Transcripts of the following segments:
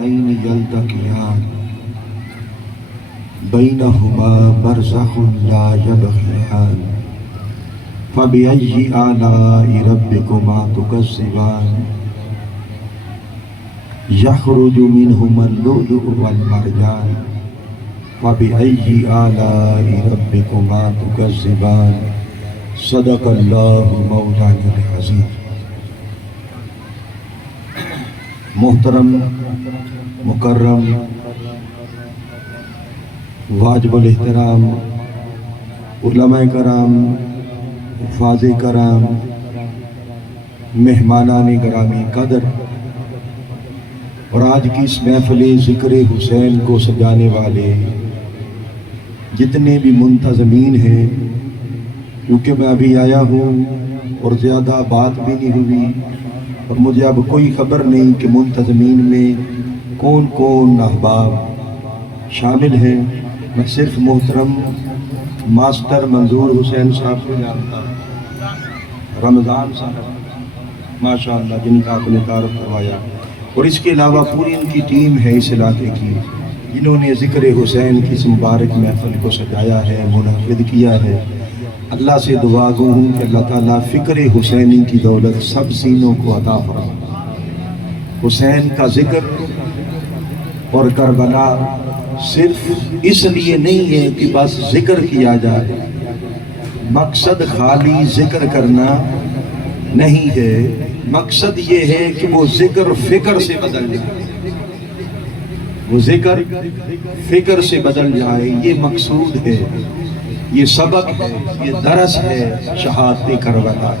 بحرین یلتقیان بینہما برزخ لا یبغیان فبأي آلاء ربكما تكذبان يخرج منهما اللؤلؤ والمرجان فبأي آلاء ربكما تكذبان صدق الله مولانا العظيم۔ محترم مکرم واجب الاحترام علماء کرام، حفاظ کرام، مہمانان گرامی قدر، اور آج کی اس محفل ذکر حسین کو سجانے والے جتنے بھی منتظمین ہیں، کیونکہ میں ابھی آیا ہوں اور زیادہ بات بھی نہیں ہوئی اور مجھے اب کوئی خبر نہیں کہ منتظمین میں کون کون احباب شامل ہیں۔ میں صرف محترم ماسٹر منظور حسین صاحب کو جانتا ہوں، رمضان صاحب ماشاءاللہ جن کا آپ نے تعارف کروایا، اور اس کے علاوہ پوری ان کی ٹیم ہے اس علاقے کی جنہوں نے ذکر حسین کی اس مبارک محفل کو سجایا ہے، منعقد کیا ہے۔ اللہ سے دعا گو ہوں کہ اللہ تعالیٰ فکر حسینی کی دولت سب سینوں کو عطا فرمائے۔ حسین کا ذکر اور کربلا صرف اس لیے نہیں ہے کہ بس ذکر کیا جائے، مقصد خالی ذکر کرنا نہیں ہے، مقصد یہ ہے کہ وہ ذکر فکر سے بدل جائے، وہ ذکر فکر سے بدل جائے۔ یہ مقصود ہے، یہ سبق ہے، یہ درس ہے شہادت کربلا۔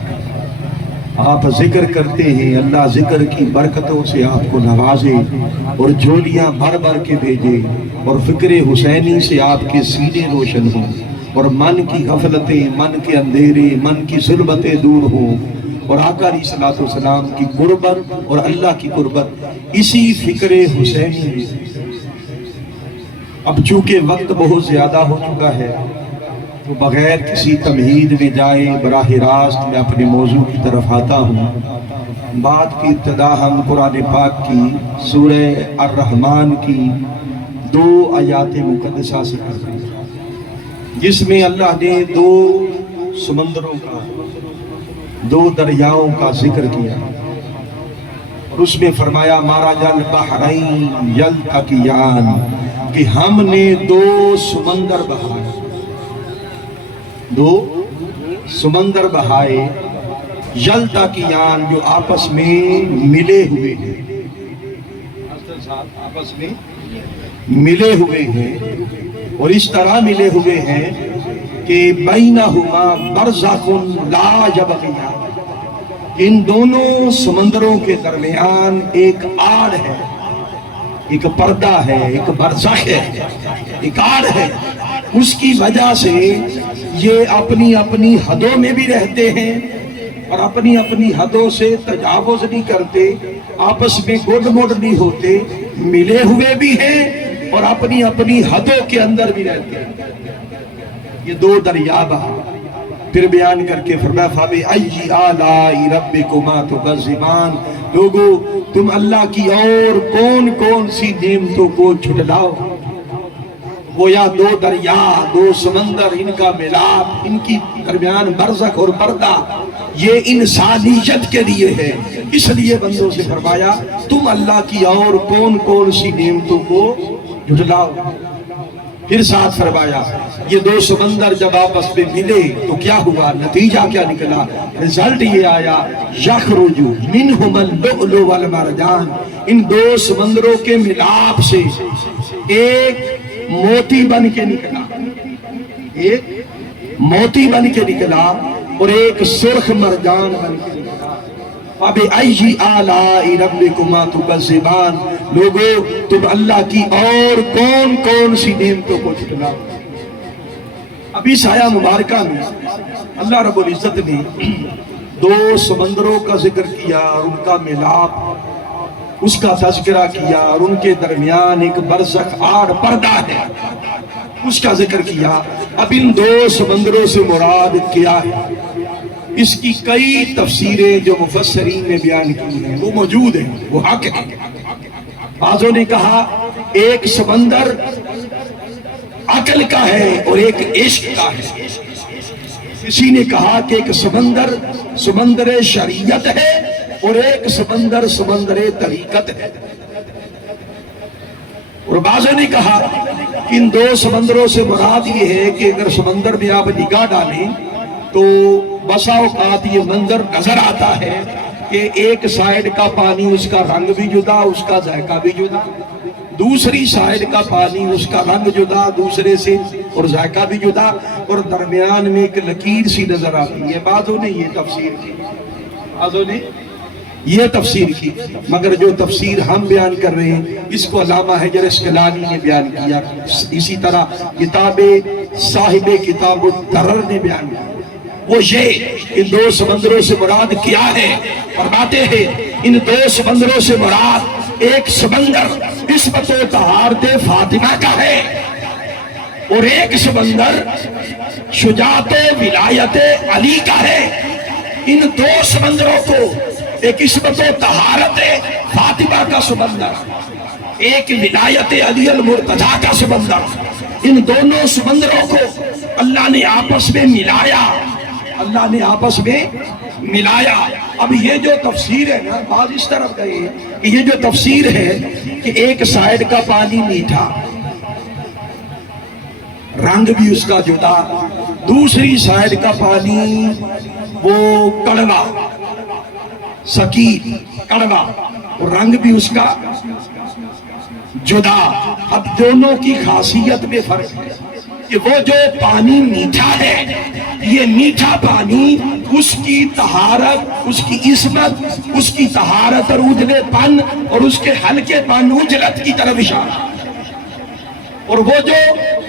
آپ ذکر کرتے ہیں، اللہ ذکر کی برکتوں سے آپ کو نوازے اور جھولیاں بھر بھر کے بھیجے، اور فکر حسینی سے آپ کے سینے روشن ہوں، اور من کی غفلتیں، من کے اندھیرے، من کی ظلمتیں دور ہوں، اور آقا علیہ الصلوۃ والسلام کی قربت اور اللہ کی قربت اسی فکر حسینی میں۔ اب چونکہ وقت بہت زیادہ ہو چکا ہے تو بغیر کسی تمہید میں جائے براہ راست میں اپنے موضوع کی طرف آتا ہوں۔ بات کی ابتدا ہم قرآن پاک کی سورہ الرحمن کی 2 آیات مقدسہ سے کرتے ہیں، جس میں اللہ نے 2 سمندروں کا، 2 دریاؤں کا ذکر کیا، اور اس میں فرمایا مرج البحرین یلتقیان، کہ ہم نے 2 سمندر بہائے، 2 سمندر بہائے، یلتقیان جو آپس میں ملے ہوئے ہیں، آپس میں ملے ہوئے ہیں، اور اس طرح ملے ہوئے ہیں کہ بینہما برزخ لا یبغیان، ان دونوں سمندروں کے درمیان ایک آڑ ہے، ایک پردہ ہے، ایک برزخ ہے، ایک آڑ ہے۔ اس کی وجہ سے یہ اپنی اپنی حدوں میں بھی رہتے ہیں اور اپنی اپنی حدوں سے تجاوز نہیں کرتے، آپس میں گڈ مڈ نہیں ہوتے، ملے ہوئے بھی ہیں اور اپنی اپنی حدوں کے اندر بھی رہتے ہیں۔ یہ 2 دریا بہا، پھر بیان کر کے فرمایا فَبِأَيِّ آلَاءِ رَبِّكُمَا تُكَذِّبَانِ، لوگو تم اللہ کی اور کون کون سی نعمتوں کو جھٹلاؤ۔ گویا 2 دریا، 2 سمندر، ان کا ملاپ، ان کی درمیان برزخ اور پردہ، یہ انسانیت کے لیے ہے۔ اس لیے بندوں سے فرمایا تم اللہ کی اور کون کون سی نعمتوں کو جھٹلاؤ۔ پھر ساتھ فرمایا یہ 2 سمندر جب آپس میں ملے تو کیا ہوا، نتیجہ کیا نکلا، رزلٹ یہ آیا یخرج منہما اللؤلؤ والمرجان، ان 2 سمندروں کے ملاپ سے ایک موتی بن کے نکلا، ایک موتی بن کے نکلا اور ایک سرخ مرجان بن کے نکلا۔ فَبِأَيِّ آلَاءِ رَبِّكُمَا تُكَذِّبَانِ، لوگو تم اللہ کی اور کون کون سی نعمتوں کو جھٹلاؤ۔ اب اس آیہ مبارکہ میں اللہ رب العزت نے 2 سمندروں کا ذکر کیا اور ان کا ملاپ، اس کا تذکرہ کیا، اور ان کے درمیان ایک برزخ آڑ پردہ ہے، اس کا ذکر کیا۔ اب ان 2 سمندروں سے مراد کیا ہے، اس کی کئی تفسیریں جو مفسرین نے بیان کی ہیں وہ موجود ہیں، وہ حق ہیں۔ بعضوں نے کہا ایک سمندر عقل کا ہے اور ایک عشق کا ہے، کسی نے کہا کہ ایک سمندر شریعت ہے اور ایک سمندر طریقت ہے، اور بعضوں نے کہا کہ ان دو سمندروں سے مراد یہ ہے کہ اگر سمندر میں آپ نگاہ ڈالیں تو بسا اوقات یہ منظر نظر آتا ہے کہ ایک سائیڈ کا پانی اس کا رنگ بھی جدا، اس کا ذائقہ بھی جدا، دوسری سائیڈ کا پانی اس کا رنگ جدا دوسرے سے اور ذائقہ بھی جدا، اور درمیان میں ایک لکیر سی نظر آتی ہے۔ بعضوں نے یہ تفسیر کی، مگر جو تفسیر ہم بیان کر رہے ہیں اس کو علامہ حجر اسقلانی نے بیان کیا، اسی طرح صاحب کتاب الدرر نے بیان کیا۔ وہ یہ ان دو سمندروں سے مراد کیا ہے؟ فرماتے ہیں ان دو سمندروں سے مراد ایک سمندر عصمت و طہارت فاطمہ کا ہے اور ایک سمندر شجاعت و ولایت علی کا ہے۔ ان دو سمندروں کو ایک عصمت و طہارت فاطمہ کا سمندر، ایک ولایت علی المرتضیٰ کا سمندر، ان دونوں سمندروں کو اللہ نے آپس میں ملایا۔ اب یہ جو تفسیر ہے نا، بعض اس طرف گئے کہ یہ جو تفسیر ہے کہ ایک سائیڈ کا پانی میٹھا، رنگ بھی اس کا جدا، دوسری سائیڈ کا پانی وہ کڑوا، سکیل کڑوا، اور رنگ بھی اس کا جدا۔ اب دونوں کی خاصیت میں فرق ہے کہ وہ جو پانی میٹھا ہے، یہ میٹھا پانی اس کی طہارت، اس کی عصمت، اس کی طہارت اور اجلے پن اور اس کے ہلکے پن اجلت کی طرف اشارہ، اور وہ جو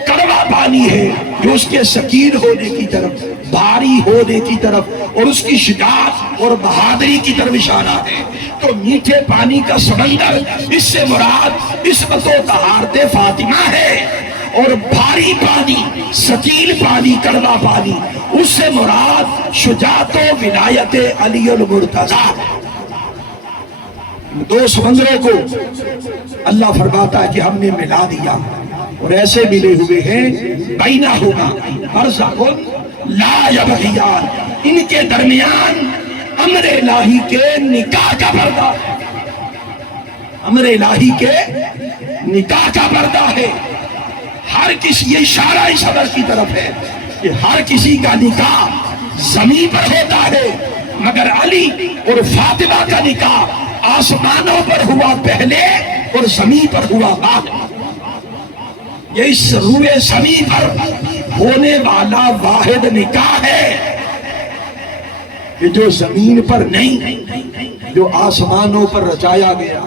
کڑوا پانی ہے جو اس کے ثقیل ہونے کی طرف، بھاری ہونے کی طرف اور اس کی شجاعت اور بہادری کی طرف اشارہ ہے۔ تو میٹھے پانی کا سمندر اس سے مراد عصمت و طہارت فاطمہ ہے، اور بھاری پانی، ثقیل پانی، کڑوا پانی، اس سے مراد شجاعت و ولایت علی المرتضیٰ۔ دو سمندروں کو اللہ فرماتا ہے کہ ہم نے ملا دیا، اور ایسے ملے ہوئے ہیں بینہما برزخ لا یبغیان، ان کے درمیان امر الہی کے نکاح کا پردہ ہے، امر الہی کے نکاح کا پردہ ہے۔ ہر کسی، یہ اشارہ اس امر کی طرف ہے کہ ہر کسی کا نکاح زمین پر ہوتا ہے، مگر علی اور فاطمہ کا نکاح آسمانوں پر ہوا پہلے اور زمین پر ہوا بعد۔ یہ اس روئے زمین پر ہونے والا واحد نکاح ہے کہ جو زمین پر نہیں، جو آسمانوں پر رچایا گیا۔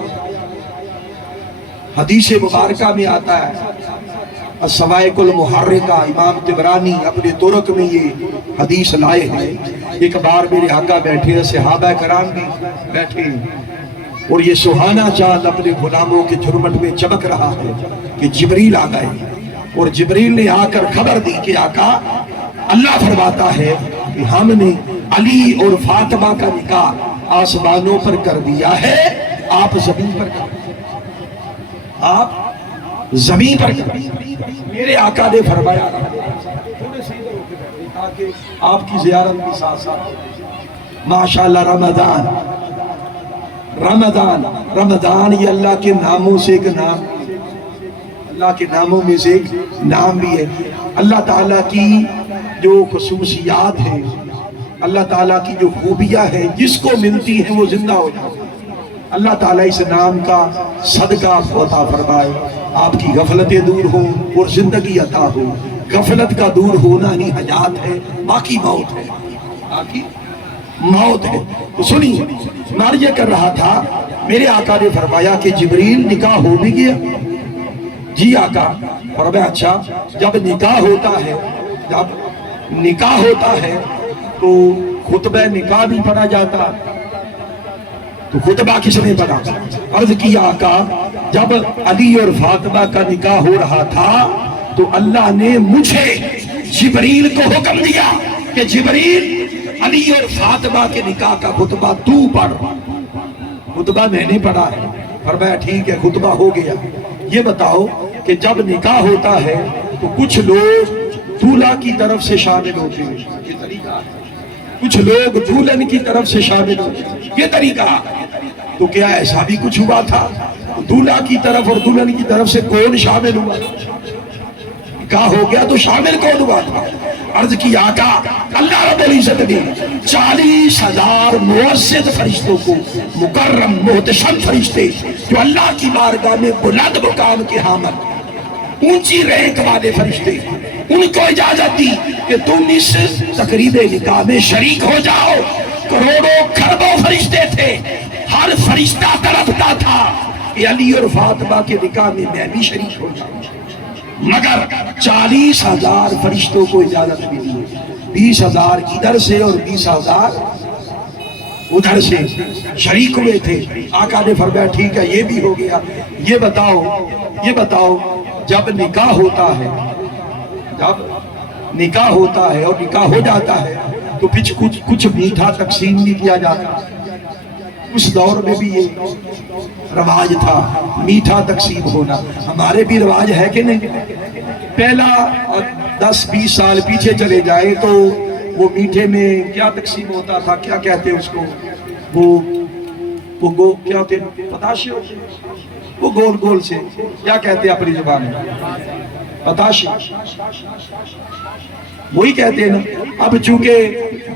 حدیث مبارکہ میں آتا ہے، الصواعق المحرکہ، امام طبرانی اپنے طرق میں یہ حدیث لائے ہیں۔ ایک بار میرے آقا بیٹھے ہیں، صحابہ کرام بھی بیٹھے ہیں، اور یہ سہانا چاند اپنے غلاموں کے جھرمٹ میں چمک رہا ہے کہ جبریل آ گئے، اور جبریل نے آ کر خبر دی کہ آقا اللہ فرماتا ہے کہ ہم نے علی اور فاطمہ کا نکاح آسمانوں پر کر دیا ہے، آپ زمین پر کر دیا، آپ زمین پر کر دیا۔ میرے آقا نے فرمایا تھوڑے سے ادھر ہو کے بیٹھے تاکہ آپ کی زیارت بھی ساتھ ساتھ۔ ماشاءاللہ رمضان یہ اللہ کے ناموں سے ایک نام، اللہ کے ناموں میں سے ایک نام بھی ہے۔ اللہ تعالیٰ کی جو خصوصیات ہیں، اللہ تعالیٰ کی جو خوبیاں ہیں، جس کو ملتی ہیں وہ زندہ ہو جاتا ہے۔ اللہ تعالیٰ اس نام کا صدقہ عطا فرمائے، آپ کی غفلتیں دور ہوں اور زندگی عطا ہو۔ غفلت کا دور ہونا ہی حیات ہے، باقی موت ہے، باقی موت ہے۔ تو سنیے، میں یہ کر رہا تھا، میرے آقا نے فرمایا کہ جبریل نکاح ہو بھی گیا؟ جی آقا۔ فرمایا اچھا، جب نکاح ہوتا ہے تو خطبہ نکاح بھی پڑھا جاتا، تو خطبہ کس نے پڑھا؟ عرض کیا آقا جب علی اور فاطمہ کا نکاح ہو رہا تھا تو اللہ نے مجھے جبریل کو حکم دیا کہ جبریل علی اور فاطمہ کے نکاح کا خطبہ تو پڑھ۔ خطبہ میں نے پڑھا ہے، فرمایا ٹھیک ہے خطبہ ہو گیا، یہ بتاؤ کہ جب نکاح ہوتا ہے تو کچھ لوگ دولہا کی طرف سے شامل ہوتے ہیں، یہ طریقہ ہے، کچھ لوگ دلہن کی طرف سے شامل ہوتے ہیں، یہ طریقہ ہے۔ تو کیا ایسا بھی کچھ ہوا تھا؟ دولہا کی طرف اور دلہن کی طرف سے کون شامل ہوا؟ نکاح ہو گیا تو شامل کون ہوا تھا؟ عرض کی آقا اللہ رب العزت نے 40,000 معزز فرشتوں کو، مکرم محتشم فرشتے جو اللہ کی بارگاہ میں بلند مقام کے حامل، اونچی رینک والے فرشتے، ان کو اجازت دی کہ تم اس تقریب نکاح میں شریک ہو جاؤ۔ کروڑوں کھربوں فرشتے تھے، ہر فرشتہ تڑپتا تھا کہ علی اور فاطمہ کے نکاح میں میں بھی شریک ہو جاؤں، مگر 40,000 فرشتوں کو اجازت ملی، 20,000 ادھر سے اور 20,000 ادھر سے شریک ہوئے تھے۔ آقا نے فرمایا ٹھیک ہے یہ بھی ہو گیا، یہ بتاؤ جب نکاح ہوتا ہے، جب نکاح ہوتا ہے اور نکاح ہو جاتا ہے تو کچھ میٹھا تقسیم بھی کیا جاتا ہے۔ اس دور میں بھی یہ رواج تھا میٹھا تقسیم ہونا، ہمارے بھی رواج ہے کہ نہیں؟ پہلا 10-20 سال پیچھے چلے جائے تو وہ میٹھے میں کیا تقسیم ہوتا تھا، کیا کہتے ہیں اس کو، وہ کیا ہوتے ہیں، پتاشے ہوتے ہیں، وہ گول گول سے کیا کہتے ہیں اپنی زبان میں، پتاشے، وہی کہتے ہیں نا۔ اب چونکہ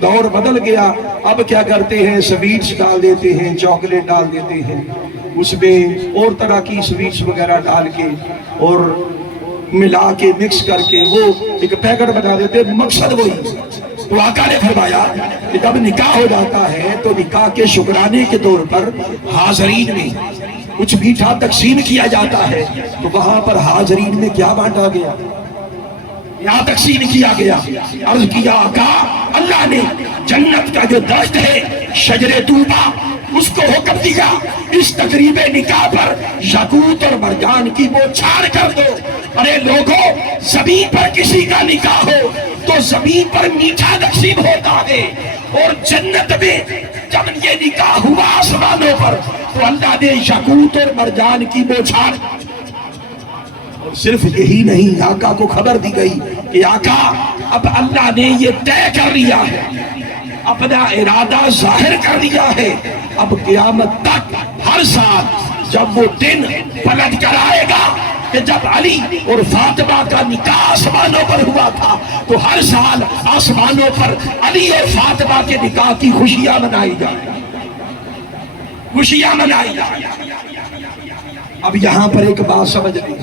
دور بدل گیا، اب کیا کرتے ہیں، سویٹس ڈال دیتے ہیں، چاکلیٹ ڈال دیتے ہیں، اس میں اور طرح کی سویٹس وغیرہ ڈال کے اور ملا کے مکس کر کے وہ ایک پیکٹ بنا دیتے ہیں، مقصد وہی۔ تو آقا نے فرمایا کہ جب نکاح ہو جاتا ہے تو نکاح کے شکرانے کے طور پر حاضرین میں کچھ میٹھا تقسیم کیا جاتا ہے، تو وہاں پر حاضرین میں کیا بانٹا گیا، یہاں تقسیم کیا گیا۔ عرض کیا آقا اللہ نے جنت کا جو درخت ہے شجر طوبہ، اس کو حکم دیا اس تقریب نکاح پر یاقوت اور مرجان کی بوچھار کر دو۔ ارے لوگوں، زمین پر کسی کا نکاح ہو تو زمین پر میٹھا تقسیم ہوتا ہے، اور جنت میں جب یہ نکاح ہوا آسمانوں پر تو اللہ نے یاقوت اور مرجان کی بوچھار۔ اور صرف یہی نہیں، آقا کو خبر دی گئی کہ آقا اب اللہ نے یہ طے کر لیا ہے، اپنا ارادہ ظاہر کر دیا ہے، اب قیامت تک ہر سال جب وہ دن پلٹ کر آئے گا کہ جب علی اور فاطمہ کا نکاح آسمانوں پر ہوا تھا تو ہر سال آسمانوں پر علی اور فاطمہ کے نکاح کی خوشیاں منائی جائیں، خوشیاں منائی جائیں۔ اب یہاں پر ایک بات سمجھ لیں،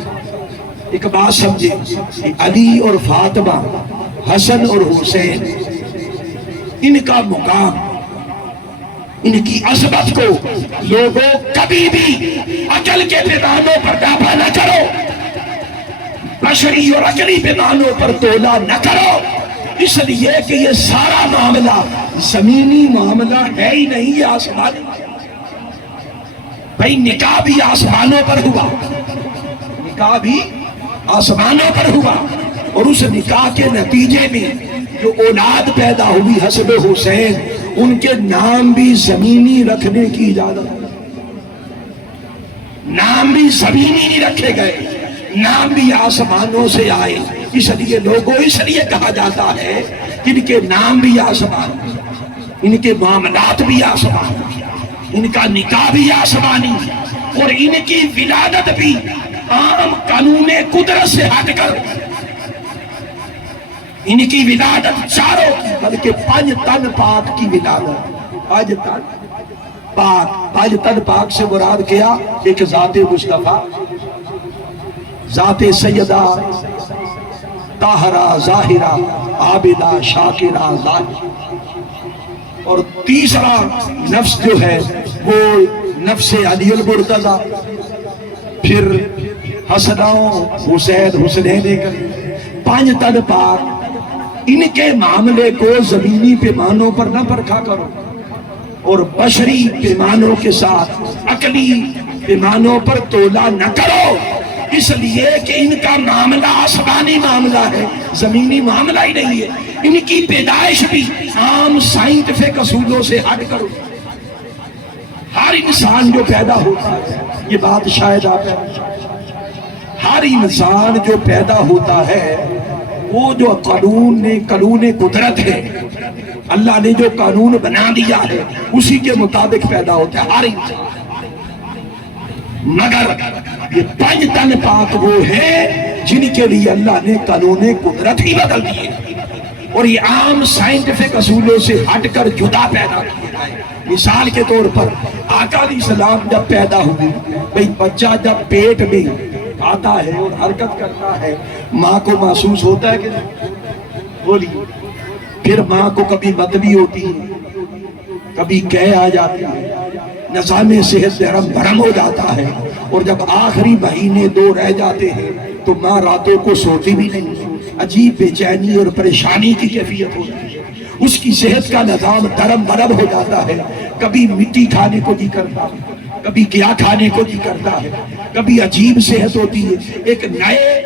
ایک بات سمجھے کہ علی اور فاطمہ، حسن اور حسین، ان کا مقام، ان کی عظمت کو لوگوں کبھی بھی عقل کے پیمانوں پر ناپا نہ کرو، بشری اور عقلی پیمانوں پر تولا نہ کرو، اس لیے کہ یہ سارا معاملہ زمینی معاملہ ہے ہی نہیں، یہ آسمانی۔ بھئی نکاح بھی آسمانوں پر ہوا، نکاح بھی آسمانوں پر ہوا، اور اس نکاح کے نتیجے میں جو اولاد پیدا ہوئی حسن حسین، ان کے نام بھی زمینی رکھنے کی اجازت، نام بھی زمینی نہیں رکھے گئے، نام بھی آسمانوں سے آئے۔ اس لیے لوگوں، اس لیے کہا جاتا ہے کہ ان کے نام بھی آسمان، ان کے معاملات بھی آسمان، ان کا نکاح بھی آسمانی، اور ان کی ولادت بھی عام قانون قدرت سے ہٹ کر، ان کی ولادت چاروں کی بلکہ 5 تن پاک کی ولادت، 5 تن پاک، 5 تن پاک سے مراد کیا، ایک ذات مصطفیٰ، ذات سیدہ طاہرہ ظاہرہ عابدہ شاکرہ ظاہرہ، اور تیسرا نفس جو ہے وہ نفس علی المرتضیٰ، پھر حسنوں حسین حسنین کا 5 تن پاک۔ ان کے معاملے کو زمینی پیمانوں پر نہ پرکھا کرو، اور بشری پیمانوں کے ساتھ عقلی پیمانوں پر تولا نہ کرو، اس لیے کہ ان کا معاملہ آسمانی معاملہ ہے، زمینی معاملہ ہی نہیں ہے۔ ان کی پیدائش بھی عام سائنٹیفک اصولوں سے ہٹ کرو، ہر انسان جو پیدا ہوتا ہے، یہ بات شاید آپ ہر انسان جو پیدا ہوتا ہے وہ جو قانون قدرت ہے، اللہ نے جو قانون بنا دیا ہے اسی کے مطابق پیدا ہوتا ہے ہر انسان۔ مگر یہ 5 تن پاک وہ ہے جن کے لیے اللہ نے قانون قدرت ہی بدل دیے اور یہ عام سائنٹیفک اصولوں سے ہٹ کر جدا پیدا کیا ہے۔ مثال کے طور پر آقا علیہ السلام جب پیدا ہوئے، بھئی بچہ جب پیٹ میں آتا ہے اور حرکت کرتا ہے، ماں کو محسوس ہوتا ہے کہ بولیے، پھر ماں کو کبھی متلی ہوتی ہے، کبھی قے آ جاتی ہے، نظام صحت درم بھرم ہو جاتا ہے، اور جب آخری مہینے 2 رہ جاتے ہیں تو ماں راتوں کو سوتی بھی نہیں، عجیب بے چینی اور پریشانی کی کیفیت ہوتی ہے، اس کی صحت کا نظام درم برم ہو جاتا ہے، کبھی مٹی کھانے کو جی کرتا ہے، کبھی کیا کھانے کو جی کرتا ہے، کبھی عجیب صحت ہوتی ہے، ایک نئے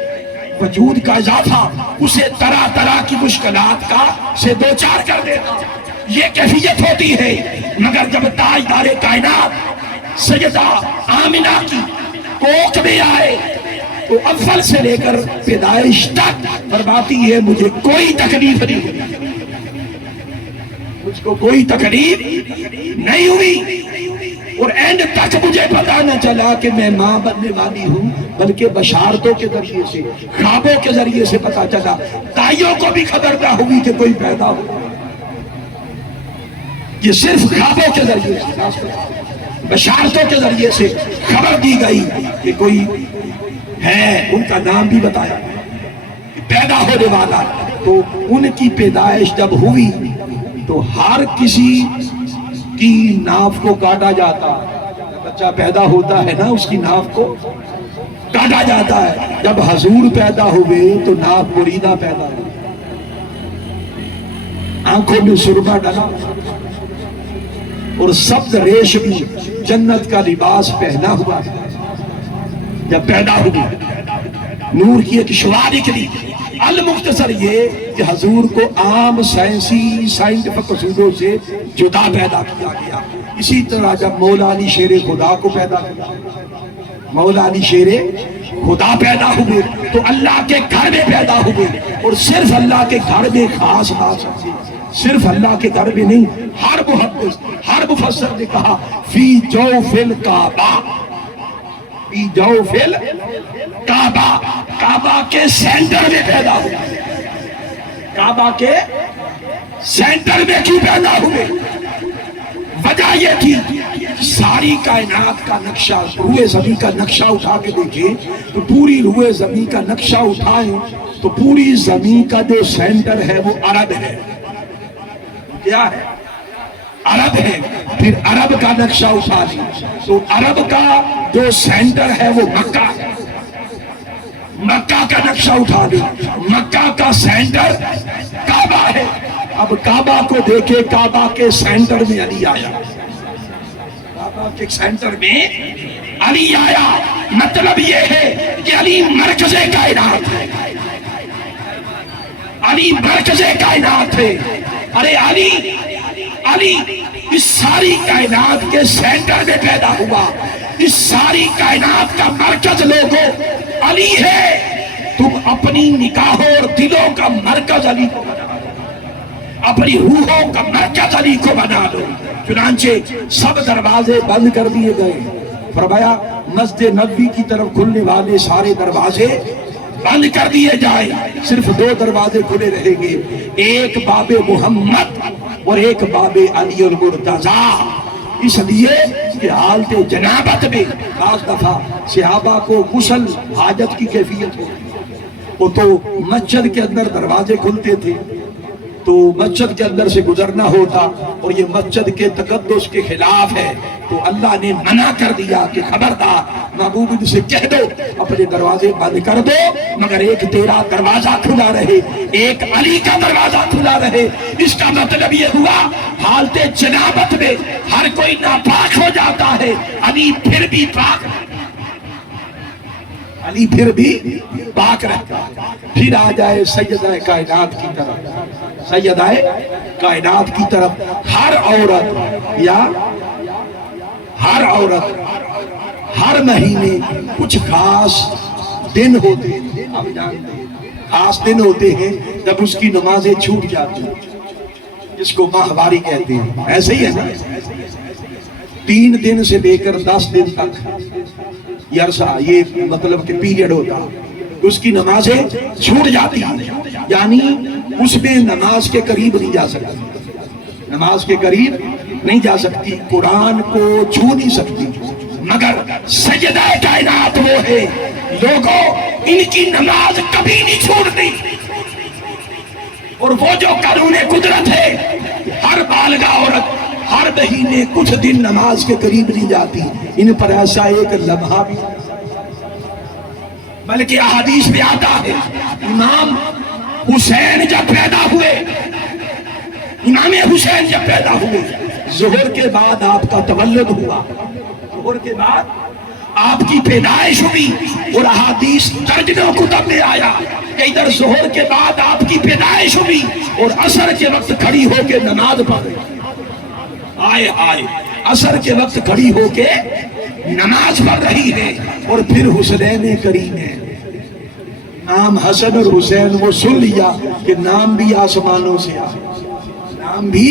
وجود کا اضافہ اسے طرح طرح کی مشکلات کا سے دوچار کر دیتا، یہ کیفیت ہوتی ہے۔ مگر جب تاجدار کائنات سیدہ آمنہ کی کوکھ میں آئے تو اول سے لے کر پیدائش تک فرماتی ہے مجھے کوئی تکلیف نہیں ہوئی، مجھ کو کوئی تکلیف نہیں ہوئی، اور اینڈ تک مجھے پتا نہ چلا کہ میں ماں بننے والی ہوں، بلکہ بشارتوں کے ذریعے سے، خوابوں کے ذریعے سے پتا چلا، دائیوں کو بھی خبر نہ ہوئی کہ کوئی پیدا ہو، یہ صرف خوابوں کے ذریعے سے، بشارتوں کے ذریعے سے خبر دی گئی کہ کوئی ہے، ان کا نام بھی بتایا پیدا ہونے والا۔ تو ان کی پیدائش جب ہوئی تو ہر کسی کی ناف کو کاٹا جاتا، بچہ پیدا ہوتا ہے نا اس کی ناف کو کاٹا جاتا ہے، جب حضور پیدا ہوئے تو ناف بریدہ پیدا ہوئی، آنکھوں میں سرما ڈالا اور سبز ریشمی جنت کا لباس پہنا ہوا ہے، جب پیدا ہوئی نور کی ایک شعاع نکلی۔ المختصر یہ کہ حضور کو عام سائنٹیفک اصولوں سے جدا پیدا کیا گیا۔ اسی طرح جب مولا علی شیر خدا کو پیدا کیا، مولا علی شیر خدا پیدا ہوئے تو اللہ کے گھر میں پیدا ہوئے، اور صرف اللہ کے گھر میں خاص بات ہے، صرف اللہ کے گھر میں نہیں، ہر محدث ہر مفسر نے کہا فی جوف الکعبہ، فی جوف الکعبہ، کعبہ کے سینٹر میں پیدا ہوئے۔ کعبہ کے سینٹر میں کیوں پیدا ہوئے؟ وجہ یہ تھی ساری کائنات کا نقشہ، روئے زمین کا نقشہ اٹھا کے دیکھیں تو پوری روئے زمین کا نقشہ اٹھائیں تو پوری زمین کا جو سینٹر ہے وہ عرب ہے۔ کیا ہے؟ عرب ہے۔ پھر عرب کا نقشہ اٹھا لیں تو عرب کا جو سینٹر ہے وہ مکہ ہے، مکہ کا نقشہ اٹھا لیں، مکہ کا سینٹر کعبہ ہے۔ اب کعبہ کو دیکھے، کعبہ کے سینٹر میں علی آیا، کعبہ کے سینٹر میں علی آیا، مطلب یہ ہے کہ علی مرکز کائنات ہے، علی مرکز کائنات ہے۔ ارے علی اس ساری کائنات کے سینٹر میں پیدا ہوا، اس ساری کائنات کا مرکز لوگوں علی ہے۔ تم اپنی نگاہوں اور دلوں کا مرکز علی کو بنا لو، اپنی روحوں کا مرکز علی کو بنا لو۔ چنانچہ سب دروازے بند کر دیے گئے، فرمایا مسجد نبوی کی طرف کھلنے والے سارے دروازے بند کر دیے جائیں، صرف 2 دروازے کھلے رہیں گے، ایک باب محمد اور ایک باب علی المرتضیٰ۔ اس لیے کہ حالت جنابت میں بعض دفعہ صحابہ کو غسل حاجت کی کیفیت ہوتی، وہ تو مسجد کے اندر دروازے کھلتے تھے تو مسجد کے اندر سے گزرنا ہوتا، اور یہ مسجد کے تقدس کے خلاف ہے، تو اللہ نے منع کر دیا کہ خبردار محبوب ان سے کہہ دو اپنے دروازے بند کر دو، مگر ایک تیرا دروازہ کھلا رہے، ایک علی کا دروازہ کھلا رہے۔ اس کا مطلب یہ ہوا حالت جنابت میں ہر کوئی ناپاک ہو جاتا ہے، علی پھر بھی پاک رہتا، علی پھر بھی پاک رہتا۔ پھر آ جائے سیدہ کائنات کی طرف، سیدہ کائنات کی طرف۔ ہر عورت یا ہر عورت ہر مہینے کچھ خاص دن ہوتے ہیں، آپ جانتے ہیں خاص دن ہوتے ہیں جب اس کی نمازیں چھوٹ جاتی ہیں، جس کو ماہواری کہتے ہیں، ایسے ہی ہے نا؟ 3 دن سے لے کر 10 دن تک یہ عرصہ، یہ مطلب کہ پیریڈ ہوتا ہے، اس کی نمازیں چھوٹ جاتی ہیں، یعنی اس میں نماز کے قریب نہیں جا سکتی، نماز کے قریب نہیں جا سکتی، قرآن کو چھو نہیں سکتی، مگر سجدہ کائنات وہ ہے لوگوں ان کی نماز کبھی نہیں چھوڑتی، اور وہ جو قانون قدرت ہے ہر بالغ عورت ہر مہینے کچھ دن نماز کے قریب نہیں جاتی، ان پر ایسا ایک لمحہ بھی، بلکہ احادیث میں آتا ہے امام حسین جب پیدا ہوئے، امام حسین جب پیدا ہوئے، ظہر کے بعد آپ کا تولد ہوا، ظہر کے بعد آپ کی پیدائش ہوئی، اور احادیث درجنوں کتب میں آیا کہ ادھر ظہر کے بعد آپ کی پیدائش ہوئی اور عصر کے وقت کھڑی ہو کے نماز پڑھی، آئے عصر کے وقت کھڑی ہو کے نماز پڑھ رہی ہے، اور پھر حسنین کریم ہے، نام حسن اور حسین، وہ سن لیا کہ نام بھی آسمانوں سے آئے، نام بھی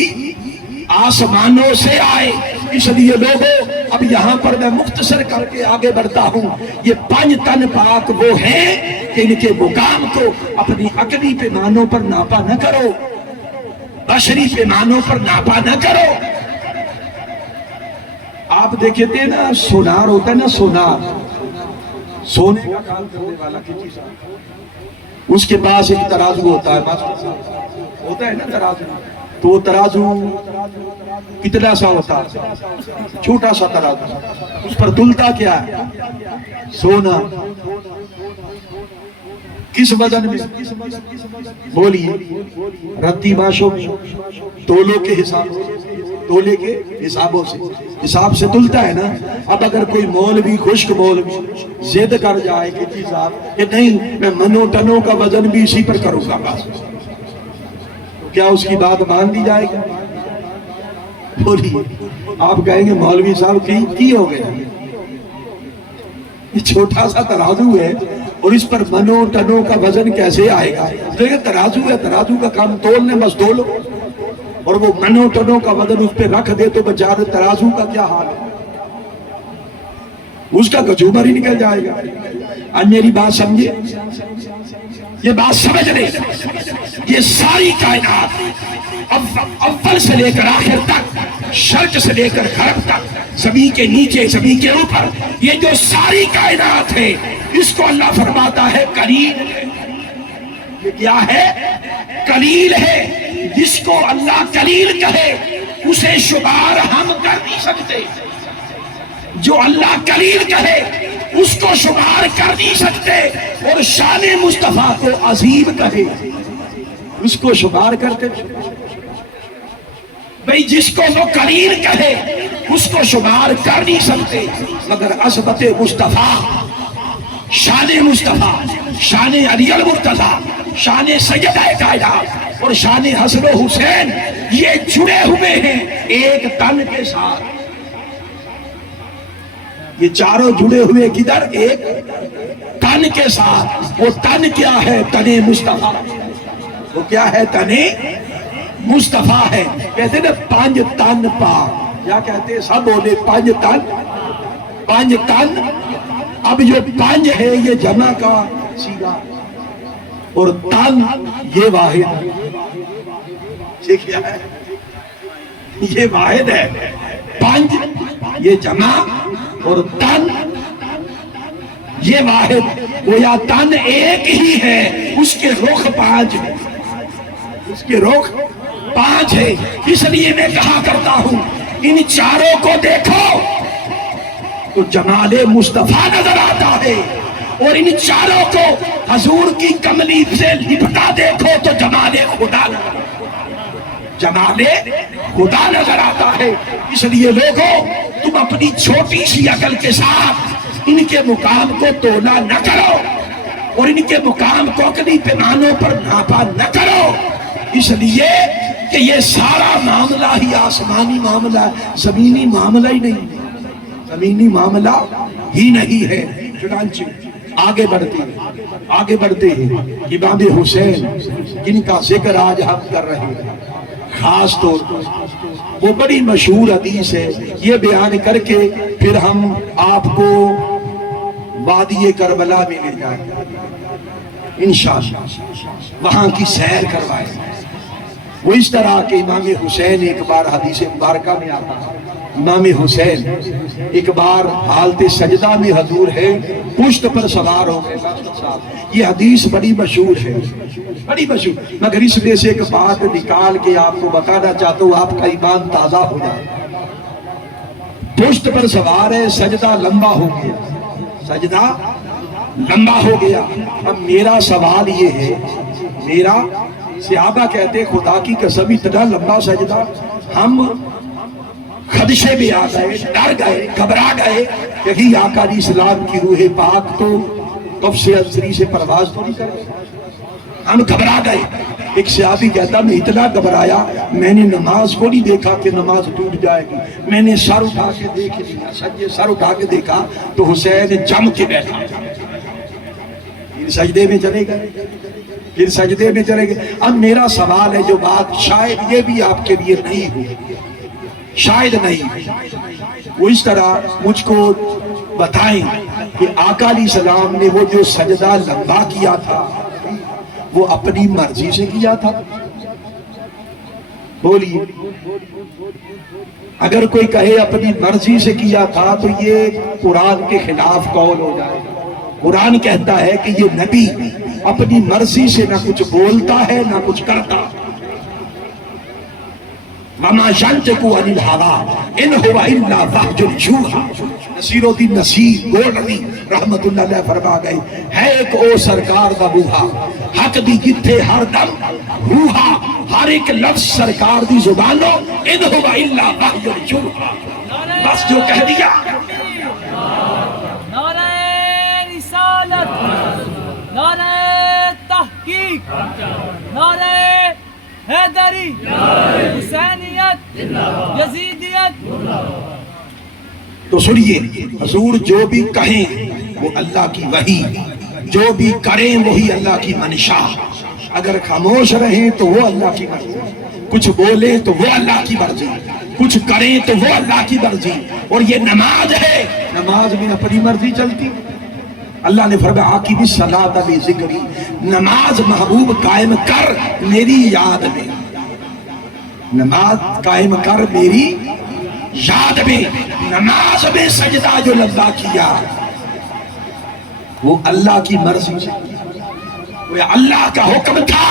آسمانوں سے آئے، اس لیے لوگوں اب یہاں پر میں مختصر کر کے آگے بڑھتا ہوں، یہ 5 تن پاک وہ ہیں کہ ان کے مقام کو اپنی عقلی پیمانوں پر ناپا نہ کرو، بشری پیمانوں پر ناپا نہ کرو۔ آپ دیکھتے ہیں نا سونار ہوتا ہے نا، سونار، سونے کا کام کرنے والا کسی صاحب، اس کے پاس ایک ترازو ہوتا ہے، ہوتا ہے نا ترازو، تو وہ ترازو کتنا سا ہوتا ہے؟ چھوٹا سا ترازو، اس پر تلتا کیا ہے؟ سونا، کس وزن میں؟ بولیے، رتی باشوں میں، تولوں کے حساب سے، تولے کے حسابوں سے، حساب سے تلتا ہے نا۔ اب اگر کوئی مولوی، خشک مولوی ضد کر جائے کہ جی صاحب کہ نہیں میں منو ٹنوں کا وزن بھی اسی پر کروں گا بس، تو کیا اس کی بات مان دی جائے گی؟ بولیے، آپ کہیں گے مولوی صاحب کی ہو گیا، یہ چھوٹا سا ترازو ہے اور اس پر منو ٹنوں کا وزن کیسے آئے گا؟ دیکھیں ترازو ہے، ترازو کا کام تولنے بس تولو، اور وہ منو ٹنوں کا وزن اس پہ رکھ دے تو بچارے ترازو کا کیا حال ہے؟ اس کا کچوبر ہی نکل جائے گا۔ اب میری بات سمجھے، یہ بات سمجھ لیں، یہ ساری کائنات اول سے لے کر آخر تک، شرق سے لے کر غرب تک، زمین کے نیچے زمین کے اوپر، یہ جو ساری کائنات ہے اس کو اللہ فرماتا ہے قلیل۔ یہ کیا ہے؟ قلیل ہے۔ جس کو اللہ قلیل کہے اسے شمار ہم کر نہیں سکتے، جو اللہ قلیل کہے اس کو شمار کر نہیں سکتے، اور شان مصطفیٰ کو عظیم کہے اس کو شمار کرتے۔ بھئی جس کو وہ قلیل کہے اس کو شمار کر نہیں سکتے، مگر عظمت مصطفیٰ، شان مصطفیٰ، شان علی المرتضی، شان سیدہ کائنات اور شان حسن و حسین، یہ جڑے ہوئے ہیں ایک تن کے ساتھ۔ یہ چاروں جڑے ہوئے کدھر؟ ایک تن کے ساتھ۔ وہ تن کیا ہے؟ تن مصطفیٰ۔ وہ کیا ہے؟ تن مصطفیٰ ہے۔ کہتے ہیں نا 5 تن پاک، کیا کہتے ہیں؟ سب بولے 5 تن، 5 تن۔ اب جو 5 ہے یہ جمع کا صیغہ، اور تن یہ واحد، یہ کیا ہے؟ یہ واحد ہے۔ 5 یہ جمع اور تن یہ واحد، وہ یا تن ایک ہی ہے، اس کے رخ 5 ہے، اس کے رخ 5 ہے۔ اس لیے میں کہا کرتا ہوں ان چاروں کو دیکھو تو جمال مصطفیٰ نظر آتا ہے، اور ان چاروں کو حضور کی کملی سے لپٹا دیکھو تو جمال خدا نظر آتا ہے، جمال خدا نظر آتا ہے۔ اس لیے لوگوں تم اپنی چھوٹی سی عقل کے ساتھ ان کے مقام کو تولا نہ کرو، اور ان کے مقام کو عقلی پیمانوں پر ناپا نہ کرو، اس لیے کہ یہ سارا معاملہ ہی آسمانی معاملہ ہے، زمینی معاملہ ہی نہیں۔ زمینی معاملہ ہی نہیں ہے۔ چنانچہ آگے بڑھتے ہیں امام حسین جن کا ذکر آج ہم کر رہے ہیں، خاص طور پر وہ بڑی مشہور حدیث ہے، یہ بیان کر کے پھر ہم آپ کو وادی کربلا میں لے جائیں انشاءاللہ، وہاں کی سیر کروائیں۔ وہ اس طرح کہ امام حسین ایک بار حدیث مبارکہ میں آتا ہے، امام حسین ایک بار حالت سجدہ میں حضور ہے، پشت پر سوار ہو گئے۔ یہ حدیث بڑی مشہور ہے، بڑی مشہور، مگر اس میں سے ایک بات نکال کے آپ کو بتانا چاہتا ہوں، آپ کا ایمان تازہ ہو جائے۔ پشت پر سوار ہے، سجدہ لمبا ہو گیا۔ اب میرا سوال یہ ہے، صحابہ کہتے خدا کی قسم اتنا لمبا سجدہ، ہم خدشے میں آ گئے، ڈر گئے، گھبرا گئے، یہی آقا علیہ السلام کی روح پاک تو کب سے انصری سے پرواز تو نہیں کر گئے، ہم گھبرا گئے۔ ایک صحابی کہتا میں اتنا گھبرایا، میں نے نماز کو نہیں دیکھا کہ نماز ٹوٹ جائے گی، میں نے سر اٹھا کے دیکھ لیا، سر اٹھا کے دیکھا تو حسین جم کے بیٹھا، پھر سجدے میں چلے گئے۔ اب میرا سوال ہے، جو بات شاید یہ بھی آپ کے لیے نہیں ہو، شاید نہیں، وہ اس طرح مجھ کو بتائیں کہ آقا علیہ السلام نے وہ جو سجدہ لمبا کیا تھا وہ اپنی مرضی سے کیا تھا؟ بولیے، اگر کوئی کہے اپنی مرضی سے کیا تھا تو یہ قرآن کے خلاف قول ہو جائے گا۔ قرآن کہتا ہے کہ یہ نبی اپنی مرضی سے نہ کچھ بولتا ہے نہ کچھ کرتا۔ وَمَا يَنطِقُ عَنِ الْهَوَىٰ إِنْ هُوَ إِلَّا وَحْيٌ يُوحَىٰ۔ نصیر الدین نصیر گولڈی رحمت اللہ علیہ فرما گئے، ہے ایک او سرکار دا بوہا، حق دی جتھے ہر دم روحا، ہر ایک لفظ سرکار دی زبانوں، اِنْ هُوَ إِلَّا وَحْيٌ يُوحَىٰ، بس جو کہہ دیا۔ نعرہ رسالت، نعرہ تحقیق، نعرہ حیدری، حسینیت، یزیدیت۔ تو سنیے، حضور جو بھی کہیں وہ اللہ کی وحی، جو بھی کریں وہی اللہ کی منشا، اگر خاموش رہیں تو وہ اللہ کی مرضی، کچھ بولیں تو وہ اللہ کی مرضی، کچھ کریں تو وہ اللہ کی مرضی۔ اور یہ نماز ہے، نماز میں اپنی مرضی چلتی۔ اللہ نے فرمایا عاقب الصلاۃ بذکری، نماز محبوب قائم کر میری یاد میں، نماز قائم کر میری یاد میں۔ نماز میں سجدہ جو لمبا کیا وہ اللہ کی مرضی سے، وہ اللہ کا حکم تھا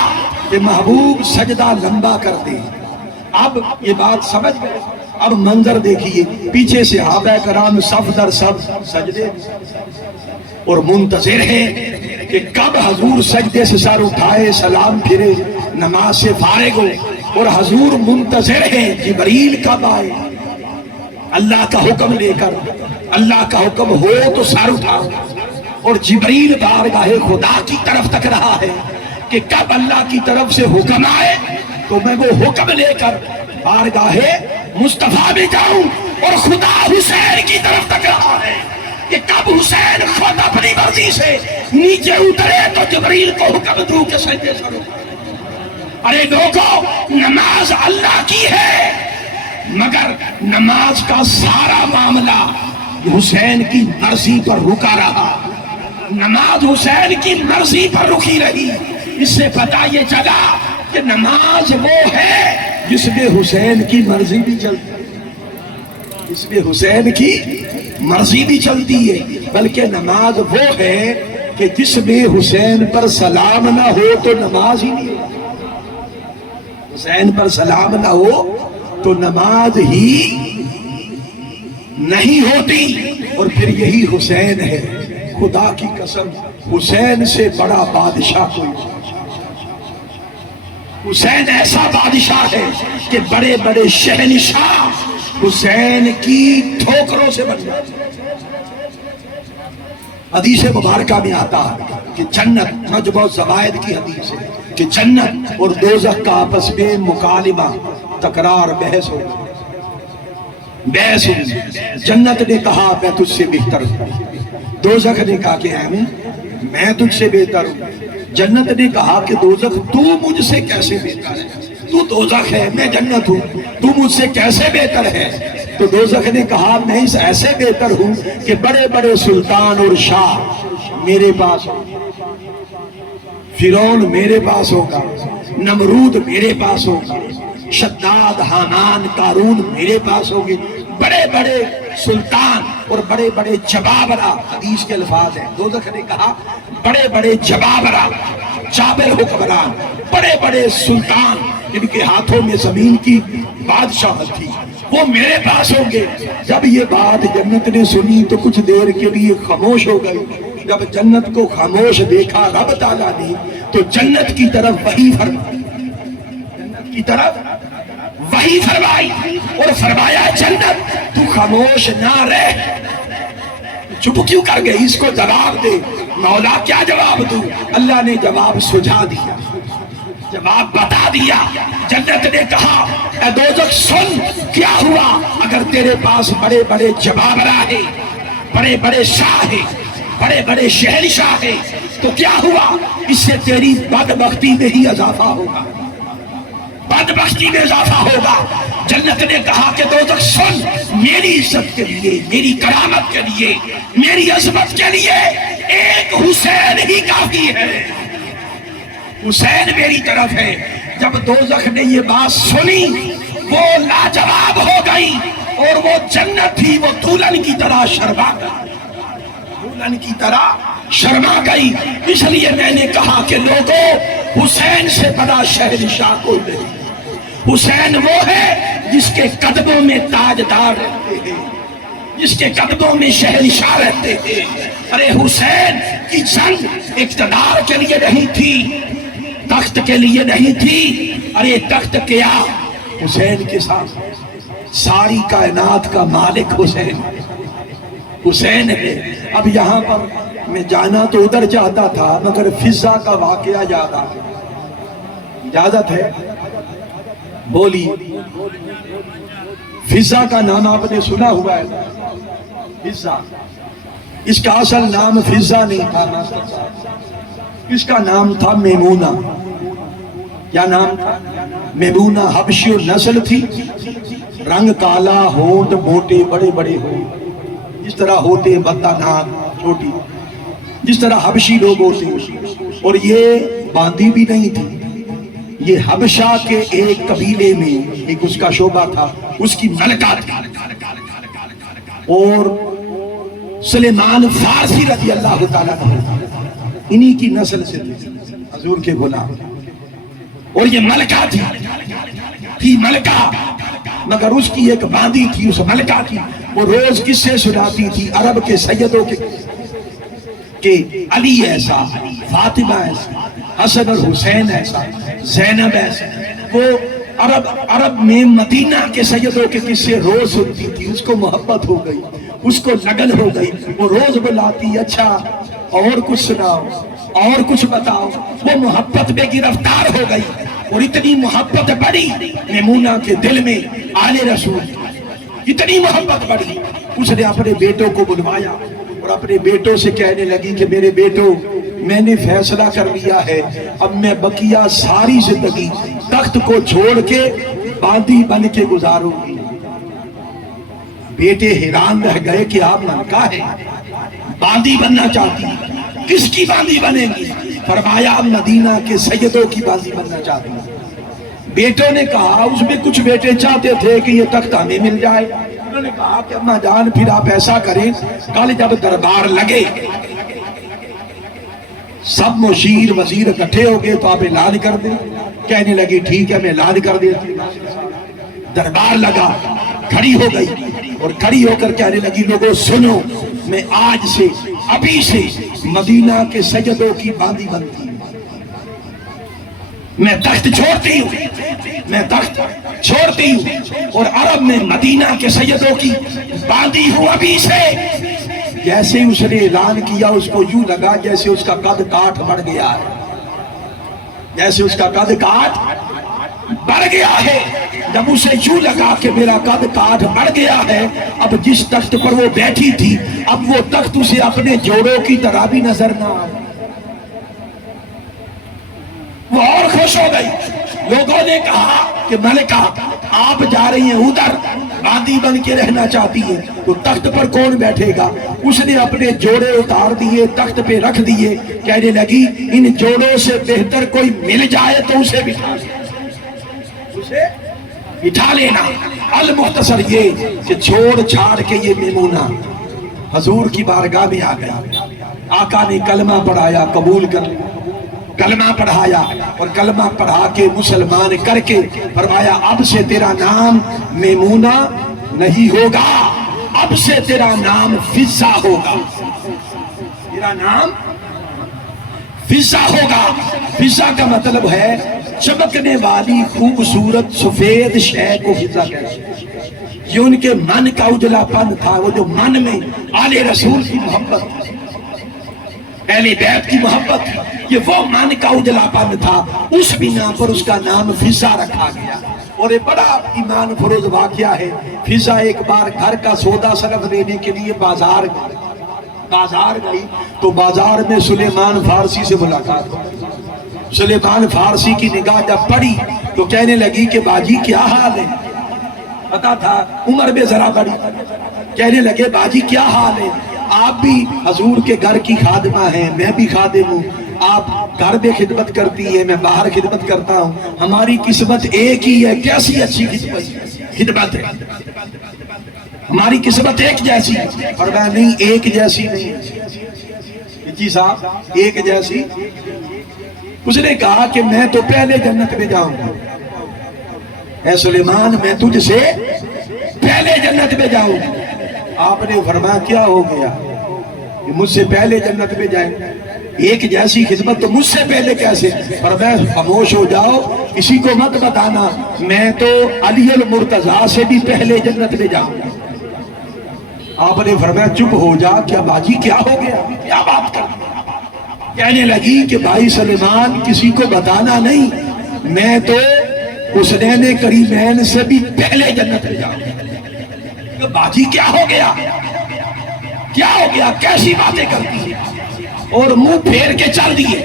کہ محبوب سجدہ لمبا کرتے۔ اب یہ بات سمجھ گئے؟ اب منظر دیکھیے، پیچھے سے صحابہ کرام صف در صف سجدے اور منتظر ہیں کہ کب حضور سجدے سے سر اٹھائے، سلام پھرے، نماز سے فارغ ہو، اور حضور منتظر ہیں جبریل کب آئے، اللہ کا حکم لے کر۔ اللہ کا حکم ہو تو سر اٹھا، اور جبریل بارگاہ خدا کی طرف تک رہا ہے کہ کب اللہ کی طرف سے حکم آئے تو میں وہ حکم لے کر بارگاہ مصطفیٰ میں جاؤں، اور خدا حسین کی طرف تک رہا ہے کہ کب حسین خود اپنی مرضی سے نیچے اترے تو جبریل کو حکم دوں کہ سجدے سے اٹھو۔ ارے لوگوں، نماز اللہ کی ہے، مگر نماز کا سارا معاملہ حسین کی مرضی پر رکا رہا، نماز حسین کی مرضی پر رکی رہی۔ اس سے پتہ یہ چلا کہ نماز وہ ہے جس میں حسین کی مرضی بھی چلتی ہے، اس میں حسین کی مرضی بھی چلتی ہے، بلکہ نماز وہ ہے کہ جس میں حسین پر سلام نہ ہو تو نماز ہی نہیں ہوتی، حسین پر سلام نہ ہو تو نماز ہی نہیں ہوتی۔ اور پھر یہی حسین ہے، خدا کی قسم حسین سے بڑا بادشاہ کوئی نہیں۔ حسین ایسا بادشاہ ہے کہ بڑے بڑے شہنشاہ حسین کی ٹھوکروں سے بن جاتے۔ حدیث مبارکہ میں آتا ہے کہ جنت، نجم و زوائد کی حدیث ہے کہ جنت اور دوزخ کا آپس میں مکالمہ، تکرار، بحث ہو، بیس ہوں۔ جنت نے کہا میں تجھ سے بہتر ہوں، دوزخ نے کہا کہ اے میں تجھ سے بہتر ہوں۔ جنت نے کہا کہ دوزخ تو مجھ سے کیسے بہتر ہے، تو دوزخ ہے میں جنت ہوں، تو مجھ سے کیسے بہتر ہے؟ تو دوزخ نے کہا میں اس ایسے بہتر ہوں کہ بڑے بڑے سلطان اور شاہ میرے پاس ہوں، فرعون میرے پاس ہوگا، نمرود میرے پاس ہوگا، شداد حامان قارون میرے پاس ہوگی، بڑے بڑے سلطان اور بڑے بڑے جبابرہ، حدیث کے الفاظ ہیں۔ دوزخ نے کہا بڑے بڑے جبابرہ، جابر حکمران، بڑے بڑے سلطان جن کے ہاتھوں میں زمین کی بادشاہت تھی، وہ میرے پاس ہوں گے۔ جب یہ بات جنت نے سنی تو کچھ دیر کے لیے خاموش ہو گئی۔ جب جنت کو خاموش دیکھا رب تعالیٰ نے تو جنت کی طرف وحی فرمائی، جنت کی طرف وحی فرمائی اور فرمایا جنت تو خاموش نہ رہ، چپ کیوں کر گئی، اس کو جواب دے۔ مولا کیا جواب دوں؟ اللہ نے جواب سجھا دیا، جواب بتا دیا۔ جنت نے کہا اے دوزخ سن کیا ہوا، اگر تیرے پاس بڑے بڑے جبابرہ ہیں، بڑے بڑے شاہ ہیں، بڑے بڑے شہنشاہ ہیں تو کیا ہوا، اس سے تیری بدبختی میں ہی اضافہ ہوگا، بدبختی میں اضافہ ہوگا۔ جنت نے کہا کہ دوزخ سن، میری عزت کے لیے، میری کرامت کے لیے، میری عظمت کے لیے ایک حسین ہی کافی ہے، حسین میری طرف ہے۔ جب دوزخ نے یہ بات سنی وہ لاجواب ہو گئی اور وہ جنت تھی وہ دلہن کی طرح شرما گئی، دلہن کی طرح شرما گئی۔ اس لیے میں نے کہا کہ لوگوں حسین سے بڑا شہنشاہ کوئی نہیں، حسین وہ ہے جس کے قدموں میں تاجدار رہتے ہیں، جس کے قدموں میں شہنشاہ رہتے ہیں۔ ارے حسین کی جنگ اقتدار کے لیے نہیں تھی، تخت کے لیے نہیں تھی، ارے تخت کیا حسین کے ساتھ، ساری کائنات کا مالک حسین، حسین ہے۔ اب یہاں پر میں جانا تو ادھر چاہتا تھا مگر فضا کا واقعہ یاد آ گیا، اجازت ہے بولی؟ فضا کا نام آپ نے سنا ہوا ہے، فضا، اس کا اصل نام فضا نہیں تھا ماسٹر صاحب، اس کا نام تھا میمونہ۔ کیا نام تھا؟ میمونہ حبشی نسل تھی، رنگ کالا، ہونٹ موٹے بڑے بڑے ہونٹ، جس طرح ہوتے بدنام چھوٹی، جس طرح حبشی لوگ ہوتے، اور یہ باندھی بھی نہیں تھی۔ یہ حبشہ کے ایک قبیلے میں ایک اس کا شعبہ تھا، اس کی ملکہ تھی، اور سلیمان فارسی رضی اللہ تعالیٰ انہی کی نسل سے تھے، حضور کے غلام، اور یہ ملکہ تھی ملکہ، مگر اس کی ایک باندھی تھی، اس ملکہ کی وہ روز کس سے سناتی تھی عرب کے سیدوں کے کہ علی ایسا، فاطمہ ایسا، حسن اور حسین ایسا، زینب ایسا۔ وہ عرب میں مدینہ کے سیدوں کے قصے روز سنتی تھی، اس کو محبت ہو گئی، اس کو لگن ہو گئی، وہ روز بلاتی اچھا اور کچھ سناؤ اور کچھ بتاؤ، وہ محبت میں گرفتار ہو گئی، اور اتنی محبت بڑھی میمونہ کے دل میں آل رسول، اتنی محبت بڑھی اس نے اپنے بیٹوں کو بلوایا اور اپنے بیٹوں سے کہنے لگی کہ میرے بیٹوں میں نے فیصلہ کر لیا ہے، اب میں بقیہ ساری زندگی تخت کو چھوڑ کے باندھی بن کے گزاروں گی۔ بیٹے حیران رہ گئے کہ آپ ملکہ ہے، باندھی بننا چاہتی، کس کی باندھی بنیں گی؟ فرمایا مدینہ کے سیدوں کی باندھی بننا چاہتی۔ بیٹوں نے کہا، اس میں کچھ بیٹے چاہتے تھے کہ یہ تخت ہمیں مل جائے، انہوں نے کہا کہ اماں جان پھر آپ ایسا کریں، کل جب دربار لگے سب مشیر وزیر اکٹھے ہو گئے تو آپ اعلان کر دیں۔ کہنے لگی ٹھیک ہے میں اعلان کر دیتی۔ دربار لگا، کھڑی ہو گئی اور کھڑی ہو کر کہنے لگی لوگوں سنو، میں آج سے ابھی سے مدینہ کے سیدوں کی باندھی بنتی ہوں، میں تخت چھوڑتی ہوں، میں تخت چھوڑتی ہوں اور عرب میں مدینہ کے سیدوں کی باندھی ہوں ابھی سے۔ جیسے اس نے اعلان کیا اس کو یوں لگا جیسے اس کا قد کاٹ بڑھ گیا ہے، جیسے اس کا قد کاٹ بڑھ گیا ہے، جب اسے یوں لگا کہ میرا قد کاٹ بڑھ گیا ہے، اب جس تخت پر وہ بیٹھی تھی اب وہ تخت اسے اپنے جوڑوں کی طرح بھی نظر نہ آیا۔ وہ اور خوش ہو گئی۔ لوگوں نے کہا کہ ملکہ آپ جا رہی ہیں ادھر، باندی بن کے رہنا چاہتی ہے تو تخت پر کون بیٹھے گا؟ اس نے اپنے جوڑے اتار دیے، تخت پہ رکھ دیے، کہنے لگی ان جوڑوں سے بہتر کوئی مل جائے تو اسے بٹھا لینا۔ المختصر یہ کہ چھوڑ چھاڑ کے یہ میمونہ حضور کی بارگاہ میں آ گئی۔ آقا نے کلمہ پڑھایا، قبول کر لیا، کلمہ پڑھایا اور کلمہ پڑھا کے مسلمان کر کے فرمایا اب سے تیرا نام میمونہ نہیں ہوگا، اب سے تیرا نام فضہ ہوگا، تیرا نام فضہ ہوگا۔ فضہ کا مطلب ہے چمکنے والی خوبصورت سفید شے کو فضہ کہتے ہیں۔ یہ ان کے من کا اجلا پن تھا، وہ جو من میں آل رسول کی محبت تھی، اہل بیت کی محبت تھی، یہ وہ من کا اجلا پن تھا، اس بنا پر اس کا نام فضہ رکھا گیا۔ اور یہ بڑا ایمان فروز واقعہ ہے۔ فضہ ایک بار گھر کا سودا صرف لینے کے لیے بازار گئی تو بازار میں سلیمان فارسی سے ملاقات ہوئی۔ سلیمان فارسی کی نگاہ جب پڑی تو کہنے لگی کہ باجی کیا حال ہے؟ پتا تھا عمر میں ذرا بڑی، کہنے لگے باجی کیا حال ہے؟ آپ بھی حضور کے گھر کی خادمہ ہیں، میں بھی خادم ہوں، آپ گھر میں خدمت کرتی ہے، میں باہر خدمت کرتا ہوں، ہماری قسمت ایک ہی ہے۔ کیسی اچھی خدمت ہے، ہماری قسمت ایک جیسی ہے۔ اور میں نہیں، ایک جیسی نہیں جی صاحب، ایک جیسی۔ اس نے کہا کہ میں تو پہلے جنت میں جاؤں گا، اے سلیمان میں تجھ سے پہلے جنت میں جاؤں گا۔ آپ نے فرمایا کیا ہو گیا کہ مجھ سے پہلے جنت میں جائیں؟ ایک جیسی خدمت تو مجھ سے پہلے کیسے؟ فرمایا خاموش ہو جاؤ، کسی کو مت بتانا، میں تو علی المرتضیٰ سے بھی پہلے جنت میں جاؤں گا۔ آپ نے فرمایا چپ ہو جا، کیا باجی کیا ہو گیا، کیا بات کر؟ کہنے لگی کہ بھائی سلیمان کسی کو بتانا نہیں، میں تو حسنین کریمین سے بھی پہلے جنت میں جاؤں گا۔ باجی کیا ہو گیا، کیا ہو گیا، کیسی باتیں کرتی ہے؟ اور منہ پھیر کے چل دیے،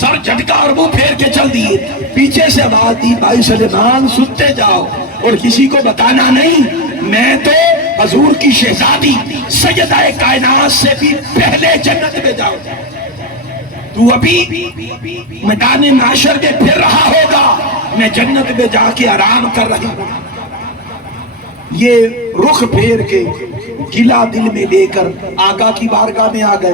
سر جھٹکا اور منہ پھیر کے چل دیے۔ پیچھے سے آواز دی بھائی سلیمان سنتے جاؤ اور کسی کو بتانا نہیں، میں تو حضور کی شہزادی سیدہ کائنات سے بھی پہلے جنت میں جاؤں گا۔ تو ابھی میدان معاشر میں پھر رہا ہوگا، میں جنت میں جا کے آرام کر رہی ہوں۔ یہ رخ پھیر کے گلا دل میں لے کر آقا کی بارگاہ میں آ گئے،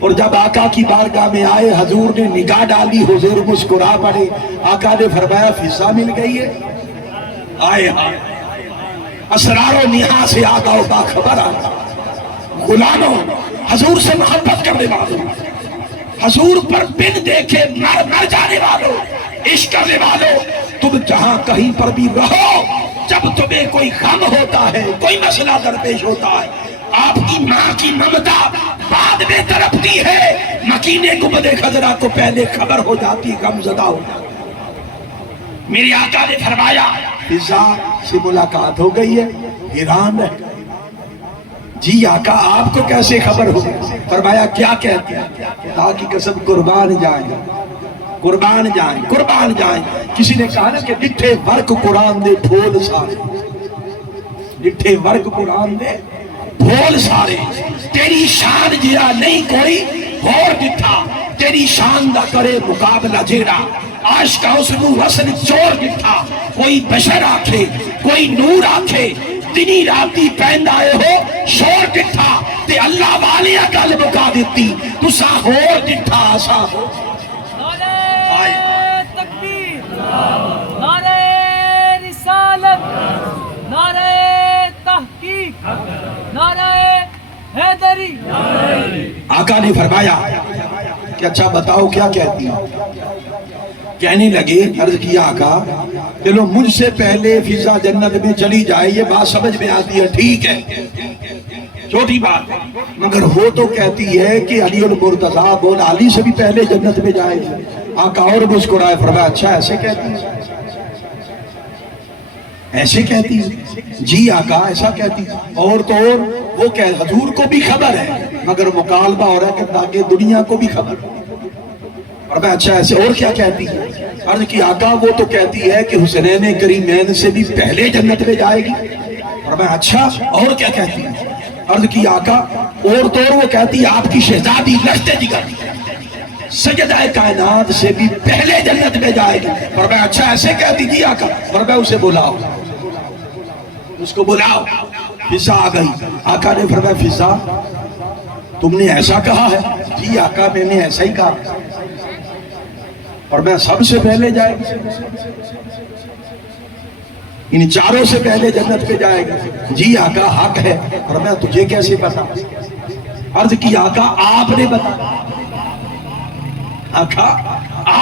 اور جب آقا کی بارگاہ میں آئے حضور نے نگاہ ڈالی، حضور مسکرا پڑے۔ آقا نے فرمایا فضہ مل گئی ہے؟ آئے اسرار و نہا سے آقا کا خبر آتا، غلاموں حضور سے محبت کرنے والوں، حضور پر بن دیکھے مر جانے والوں، عشق کرنے والوں، تم جہاں کہیں پر بھی رہو، جب تمہیں کوئی غم ہوتا ہے، کوئی مسئلہ درپیش ہوتا ہے، آپ کی ماں کی ممتا بعد میں تڑپتی ہے، مکینے گنبد خضرا کو پہلے خبر ہو جاتی، غم زدہ ہو جاتی۔ میرے آقا نے فرمایا فضہ سے ملاقات ہو گئی ہے، حیران ہے۔ جی آقا آپ کو کیسے خبر ہو؟ فرمایا کیا کہتے ہیں؟ خدا کی قسم قربان جائیں، قربان جائیں، قربان جائیں۔ کسی نے کہا نا کہ ڈٹھے ورک قرآن دے ڈھول سارے، ڈٹھے ورک قرآن دے ڈھول سارے، تیری شان جیرا نہیں کوئی اور ڈٹھا، تیری شان دا کرے مقابلہ جیڑا، عاشقہ اس نو وصل چور ڈٹھا، کوئی بشر آکھے کوئی نور آکھے، دنی راتی پہن آئے ہو شور ڈٹھا تے اللہ والیاں گل مکا دیتی، تسا ہور ڈٹھا آسا ہو۔ نعرہ تکبیر، نعرہ رسالت، نعرہ تحقیق، نعرہ حیدری۔ آقا نے فرمایا کہ اچھا بتاؤ کیا کہتی ہو؟ کہنے لگے، عرض کیا آقا چلو مجھ سے پہلے فضہ جنت میں چلی جائے، یہ بات سمجھ میں آتی ہے، ٹھیک ہے، چھوٹی بات ہے، مگر ہو تو کہتی ہے کہ علی المرتضیٰ بول علی سے بھی پہلے جنت میں جائے گی۔ آقا اور مسکرائے، فرمایا اچھا ایسے کہتی ہے، ایسے کہتی ہے؟ جی آقا ایسا کہتی ہے۔ اور تو اور وہ کہ حضور کو بھی خبر ہے، مگر مکالمہ ہو رہا ہے کہ تاکہ دنیا کو بھی خبر ہو۔ فرمایا اچھا ایسے اور کیا کہتی ہے؟ عرض کی آقا وہ تو کہتی ہے کہ حسنین کریمین سے بھی پہلے جنت میں جائے گی۔ فرمایا اچھا اور کیا کہتی ہے؟ عرض کی آقا اور تو اور وہ کہتی ہے آپ کی شہزادی لشت جگر سیدہ کائنات سے بھی پہلے جنت میں جائے گی۔ فرمایا اچھا ایسے کہتی جی آقا۔ فرمایا اسے بلاؤ، اس کو بلاؤ۔ فضا آ گئی۔ آقا نے فرمایا فضا تم نے ایسا کہا ہے؟ جی آقا میں نے ایسا ہی کہا، اور میں سب سے پہلے جائے گی، ان چاروں سے پہلے جنت پہ جائے گی۔ جی آقا حق ہے۔ اور میں تجھے کیسے پتا؟ عرض کی آقا آپ نے بتایا۔ آقا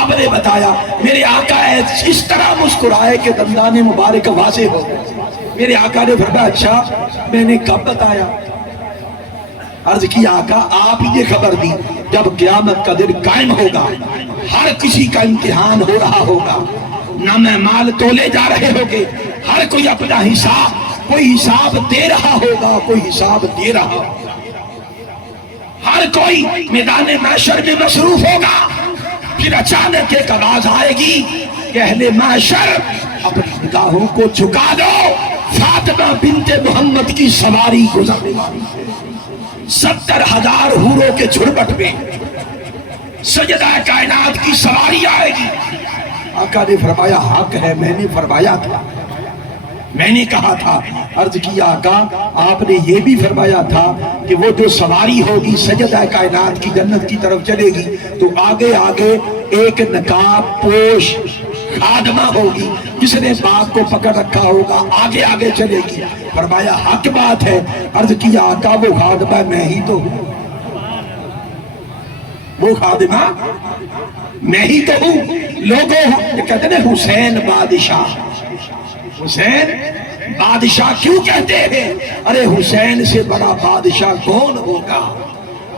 آپ نے بتایا۔ میرے آقا اس طرح مسکرائے کہ دندان مبارک واضح ہو۔ میرے آقا نے فرمایا اچھا میں نے کب بتایا؟ عرض کی آقا آپ یہ خبر دی جب قیامت کا دن قائم ہوگا، ہر کسی کا امتحان ہو رہا ہوگا، نہ میں مال تولے جا رہے ہوگے، ہر کوئی اپنا حساب، کوئی حساب دے رہا ہوگا، کوئی حساب دے رہا ہوگا، ہر کوئی میدان محشر میں مصروف ہوگا۔ پھر اچانک ایک آواز آئے گی کہ اہل محشر اپنی نگاہوں کو جھکا دو، فاطمہ بنت محمد کی سواری گزرنے والی ہے، 70,000 حوروں کے جھرمٹ میں سیدہ کائنات کی سواری آئے گی۔ آقا نے فرمایا حق ہے، میں نے فرمایا تھا، میں نے کہا تھا۔ عرض کی آقا آپ نے یہ بھی فرمایا تھا کہ وہ جو سواری ہوگی سیدہ کائنات کی جنت کی طرف چلے گی تو آگے آگے ایک نقاب پوش خادمہ ہوگی جس نے باغ کو پکڑ رکھا ہوگا، آگے آگے چلے گی۔ فرمایا حق بات ہے۔ عرض کی آقا وہ خادمہ میں ہی تو ہوں، وہ خادمہ میں ہی تو ہوں۔ لوگوں کہتے ہیں حسین بادشاہ، حسین بادشاہ کیوں کہتے ہیں؟ ارے حسین سے بڑا بادشاہ کون ہوگا؟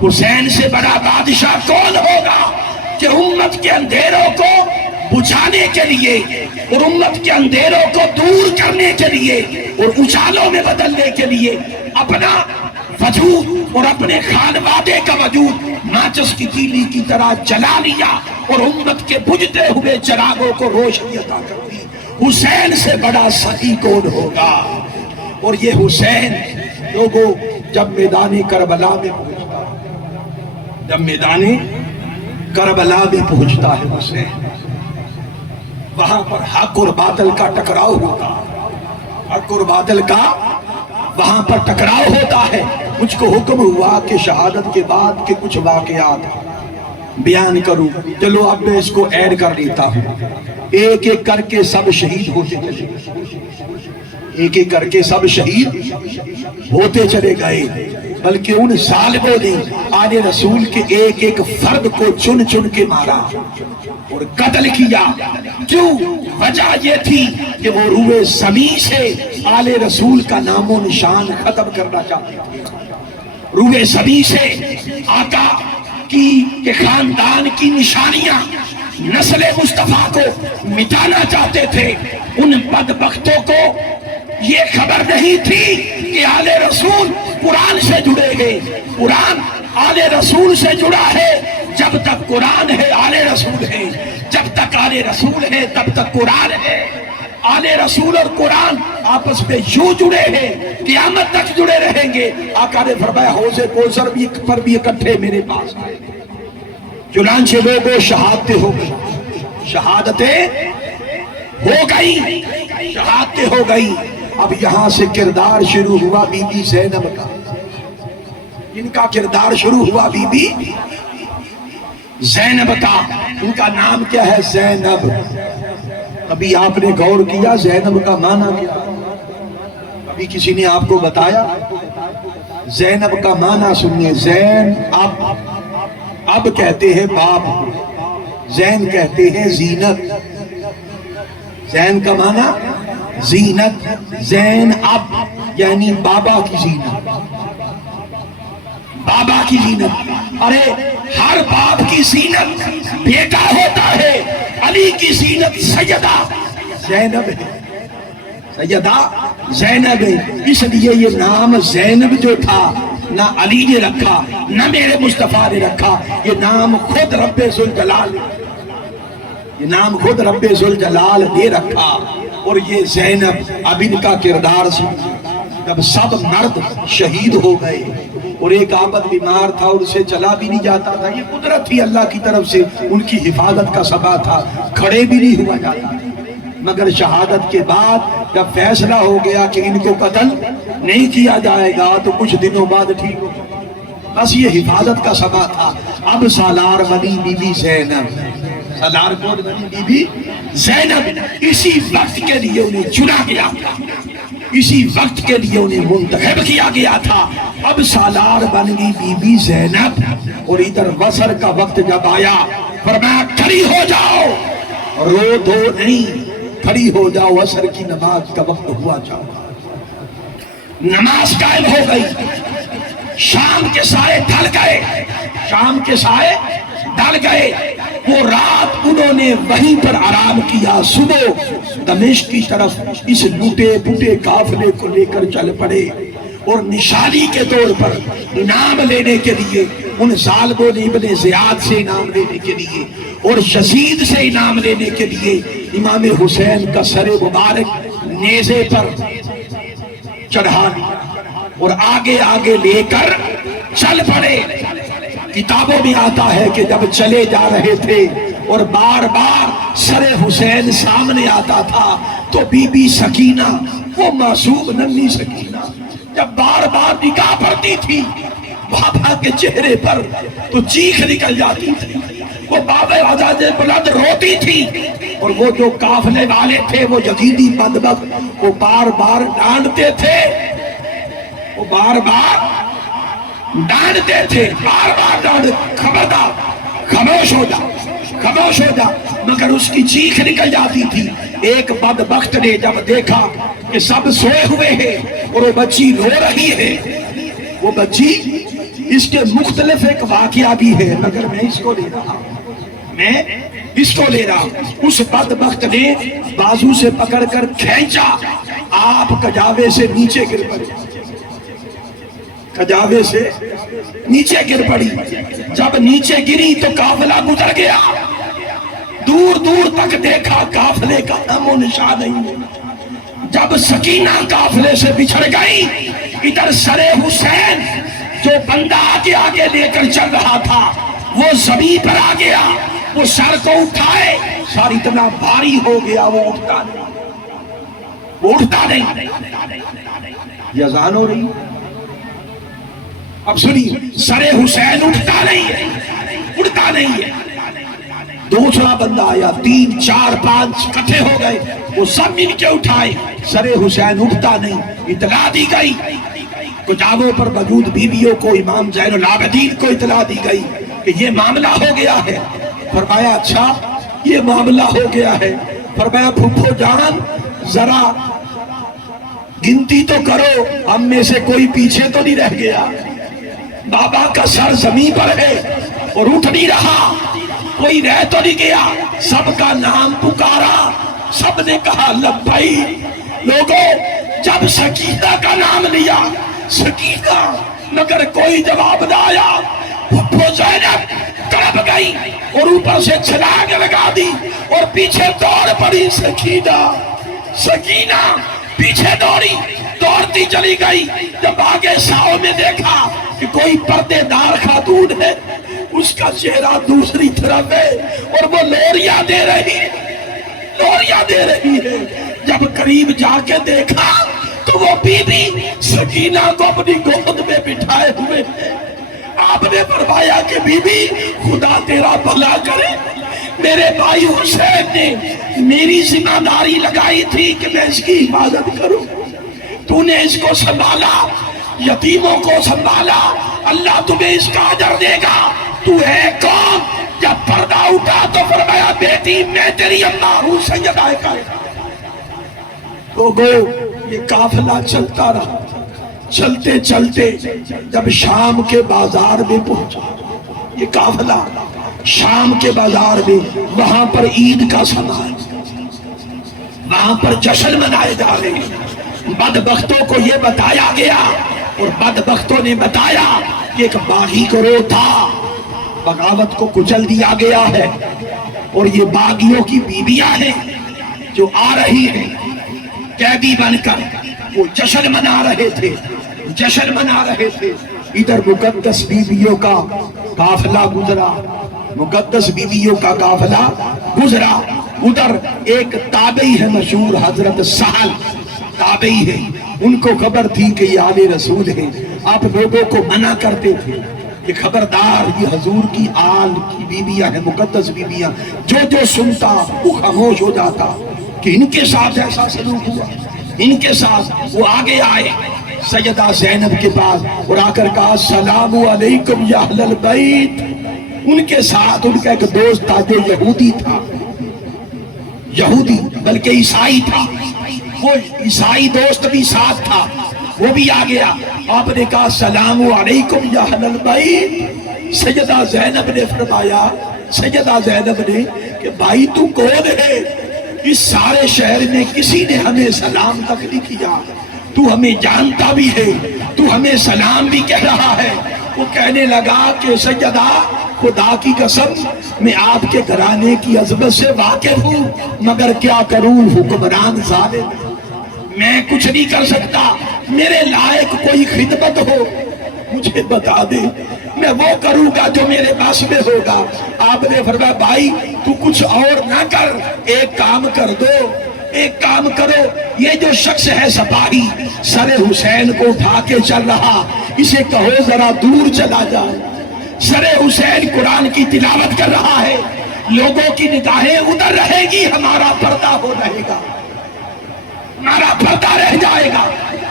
حسین سے بڑا بادشاہ کون ہوگا کہ امت کے اندھیروں کو بجھانے کے لیے اور امت کے اندھیروں کو دور کرنے کے لیے اور اجالوں میں بدلنے کے لیے اپنا وجود اور اپنے خانوادے کا وجود ماچس کی تیلی کی طرح جلا لیا اور امت کے بجھتے ہوئے چراغوں کو روشنی عطا کر دی۔ حسین سے بڑا سخی کون ہوگا؟ اور یہ حسین لوگوں جب میدان کربلا میں پہنچتا ہے، جب میدان کربلا میں پہنچتا ہے حسین، وہاں پر حق اور باطل کا ٹکراؤ ہوگا، حق اور باطل کا وہاں پر ٹکراؤ ہوتا ہے۔ مجھ کو حکم ہوا کہ شہادت کے بعد کے کچھ واقعات بیان کروں، چلو اب میں اس کو ایڈ کر لیتا ہوں۔ ایک ایک کر کے سب شہید ہوتے چلے گئے، ایک ایک کر کے سب شہید ہوتے چلے گئے، بلکہ ان ظالموں نے آل رسول کے ایک ایک فرد کو چن چن کے مارا اور قتل کیا۔ کیوں؟ وجہ یہ تھی کہ وہ روئے زمین سے آل رسول کا نام و نشان ختم کرنا چاہتے تھے، روئے زمین سے آقا کی خاندان کی نشانیاں، نسل مصطفیٰ کو مٹانا چاہتے تھے۔ ان بدبختوں کو یہ خبر نہیں تھی کہ آل رسول قرآن سے جڑے ہیں، قرآن آل رسول سے جڑا ہے۔ جب تک قرآن ہے آل رسول ہے، جب تک آل رسول ہے تب تک قرآن ہے۔ آل رسول اور قرآن آپس میں یوں جڑے ہیں، قیامت تک جڑے رہیں گے۔ آقا نے فرمایا حوض کوثر پر بھی اکٹھے میرے پاس آئے، چنانچہ لوگوں شہادتیں ہو گئی، شہادتیں ہو گئی، شہادتیں ہو گئی۔ اب یہاں سے کردار شروع ہوا بی بی زینب کا، ان کا کردار شروع ہوا بی بی زینب کا۔ ان کا نام کیا ہے؟ زینب۔ ابھی آپ نے غور کیا زینب کا معنی کیا؟ ابھی کسی نے آپ کو بتایا؟ زینب کا معنی سنیے، زین اب کہتے ہیں باپ، زین کہتے ہیں زینت، زین کا معنی زینت، زین اب یعنی بابا کی زینت، بابا کی زینت، ارے ہر باپ کی زینت بیٹا ہوتا ہے، علی کی زینت سیدہ زینب ہے، سیدہ زینب ہے۔ اس لیے یہ نام زینب جو تھا نہ علی نے رکھا نہ میرے مصطفیٰ نے رکھا، یہ نام خود رب ذوالجلال، یہ نام خود رب ذوالجلال نے رکھا۔ اور یہ زینب، اب ان کا کردار سے جب سب مرد شہید ہو گئے اور ایک عابد بیمار تھا اور اسے چلا بھی نہیں جاتا تھا، یہ قدرت تھی اللہ کی طرف سے، ان کی حفاظت کا سبا تھا، کھڑے بھی نہیں ہوا جاتا، مگر شہادت کے بعد جب فیصلہ ہو گیا کہ ان کو قتل نہیں کیا جائے گا تو کچھ دنوں بعد ٹھیک ہو گیا، بس یہ حفاظت کا سبا تھا۔ اب سالار بنی بی بی زینب، سالار کون بنی بی بی زینب، اسی وقت کے لیے انہیں چنا گیا تھا، اسی وقت کے لیے انہیں منتخب کیا گیا تھا۔ اب سالار بن گئی بی بی زینب، اور ادھر وصر کا وقت جب آیا فرمایا کھڑی ہو جاؤ، رو دو نہیں، کھڑی ہو جاؤ، وصر کی نماز کا وقت ہوا جاؤ۔ نماز قائم ہو گئی، شام کے سائے ڈھل گئے، شام کے سائے ڈھل گئے، وہ رات انہوں نے وہیں پر آرام کیا، صبح دمشق کی طرف اس لوٹے پوٹے قافلے کو لے کر چل پڑے، اور نشانی کے طور پر انعام لینے کے لیے ان ظالموں نے ابن زیاد سے انعام لینے کے لیے اور یزید سے انعام لینے کے لیے امام حسین کا سر مبارک نیزے پر چڑھا دیا اور آگے آگے لے کر چل پڑے۔ کتابوں میں آتا ہے کہ جب چلے جا رہے تھے اور بار بار سر حسین سامنے آتا تھا تو بی بی سکینہ، وہ معصوم ننھی سکینہ، جب بار بار نگاہ پڑتی تھی بابا کے چہرے پر تو چیخ نکل جاتی تھی، وہ بابا عزیز بلند روتی تھی، اور وہ جو قافلے والے تھے وہ یزیدی بدبخت وہ بار بار ڈانٹتے تھے، وہ بار بار ڈانٹتے تھے، بار بار ڈانٹ، خبردار خاموش ہو جا، خاموش ہو جا، مگر اس کی چیخ نکل جاتی تھی۔ ایک بدبخت نے جب دیکھا کہ سب سوئے ہوئے ہیں اور وہ بچی رو رہی ہے، وہ بچی، اس کے مختلف ایک واقعہ بھی ہے مگر میں اس کو لے رہا ہوں، میں اس کو لے رہا ہوں۔ اس بدبخت نے بازو سے پکڑ کر کھینچا، آپ کجاوے سے نیچے گر پڑی، کجاوے سے نیچے گر پڑی۔ جب نیچے گری تو قافلہ گزر گیا، دور دور تک دیکھا قافلے کا نام و نشان نہیں۔ جب سکینہ قافلے سے بچھڑ گئی، ادھر سر حسین جو بندہ آگے آگے لے کر چل رہا تھا وہ زمین پر آ گیا، وہ سر کو اٹھائے، سر اتنا بھاری ہو گیا وہ اٹھتا نہیں، وہ اٹھتا نہیں۔ یہ اذان ہو رہی، اب سنیے، سر حسین اٹھتا نہیں ہے، اٹھتا نہیں ہے۔ دوسرا بندہ آیا، 3 4 5 اکٹھے ہو گئے، وہ سب مل کے اٹھائے، سر حسین اٹھتا نہیں۔ اطلاع دی گئی کجاووں پر موجود بیویوں کو، امام زین العابدین کو اطلاع دی گئی کہ یہ معاملہ ہو گیا ہے۔ فرمایا اچھا یہ معاملہ ہو گیا ہے، فرمایا پھپھو جان ذرا گنتی تو کرو، ہم میں سے کوئی پیچھے تو نہیں رہ گیا۔ بابا کا سر زمین پر ہے اور اٹھ نہیں رہا، کوئی رہ تو نہیں گیا، سب کا نام پکارا، سب نے کہا لبائی۔ لوگوں جب سکینہ کا نام لیا، سکینہ، مگر کوئی جواب نہ آیا، پھپھو زینب تڑپ گئی اور اوپر سے چھلانگ لگا دی اور پیچھے دوڑ پڑی۔ سکینہ، سکینہ پیچھے دوڑی، دوڑتی چلی گئی۔ جب آگے ساؤ میں دیکھا کہ کوئی پردے دار خاتون ہے، اس کا چہرہ دوسری طرف ہے اور وہ لوریاں دے رہی ہے، لوریاں دے رہی ہے۔ جب قریب جا کے دیکھا تو وہ بی بی سکینہ کو اپنی گود میں بٹھائے ہوئے ہیں۔ آپ نے فرمایا کہ بی بی خدا تیرا بھلا کرے، میرے بھائی حسین نے میری ذمہ داری لگائی تھی کہ میں اس کی حفاظت کروں، تو نے اس کو سنبھالا، یتیموں کو سنبھالا، اللہ تمہیں اس کا اجر دے گا۔ تو ہے کون؟ جب پردہ اٹھا تو فرمایا بیٹی میں تیری اللہ ہوں، سیدہ کائنات۔ تو گو یہ قافلہ چلتا رہا، چلتے چلتے جب شام کے بازار میں پہنچا، یہ قافلہ شام کے بازار میں، وہاں پر عید کا سما ہے، وہاں پر جشن منائے جا رہے ہیں۔ بدبختوں کو یہ بتایا گیا اور بدبختوں نے بتایا کہ ایک باغی گروہ تھا، بغاوت کو کچل دیا گیا ہے، اور یہ باغیوں کی بیویاں ہیں جو آ رہی ہیں قیدی بن کر، وہ جشن منا رہے تھے، جشن منا رہے تھے۔ ادھر مقدس بیویوں کا قافلہ گزرا، مقدس بیویوں کا قافلہ گزرا، ادھر ایک تابعی ہے مشہور، حضرت سہل تابعی ہے، ان کو خبر تھی کہ یہ آل رسول ہیں، آپ لوگوں کو منع کرتے تھے کہ خبردار یہ حضور کی آل کی بیویاں ہیں، مقدس بیویاں، جو جو سنتا وہ خاموش ہو جاتا کہ ان کے ساتھ ایسا سلوک ہوا، ان کے ساتھ۔ وہ آگے آئے سیدہ زینب کے پاس اور آ کر کہا السلام علیکم یا اہل البیت۔ ان کے ساتھ ان کا ایک دوست تھا جو یہودی تھا، یہودی بلکہ عیسائی تھا، وہ عیسائی دوست بھی ساتھ تھا، وہ بھی آ گیا۔ آپ نے کہا السلام علیکم یا اہل البیت۔ سیدہ زینب نے فرمایا، سیدہ زینب نے کہ بھائی تو کون ہے؟ اس سارے شہر میں کسی نے ہمیں سلام تک نہیں کیا، تو ہمیں جانتا بھی ہے، تو ہمیں سلام بھی کہہ رہا ہے۔ وہ کہنے لگا کہ سیدہ خدا کی قسم میں آپ کے گھرانے کی عظمت سے واقف ہوں، مگر کیا کروں حکمران ظالم، میں کچھ نہیں کر سکتا، میرے لائق کوئی خدمت ہو مجھے بتا دے، میں وہ کروں گا جو میرے پاس میں ہوگا۔ آپ نے فرمایا بھائی تو کچھ اور نہ کر، ایک کام کر دو، ایک کام کرو، یہ جو شخص ہے سپاہی سر حسین کو اٹھا کے چل رہا، اسے کہو ذرا دور چلا جائے۔ سر حسین قرآن کی تلاوت کر رہا ہے، لوگوں کی نگاہیں ادھر رہے گی، ہمارا پردہ ہو رہے گا، ہمارا پردہ رہ جائے گا۔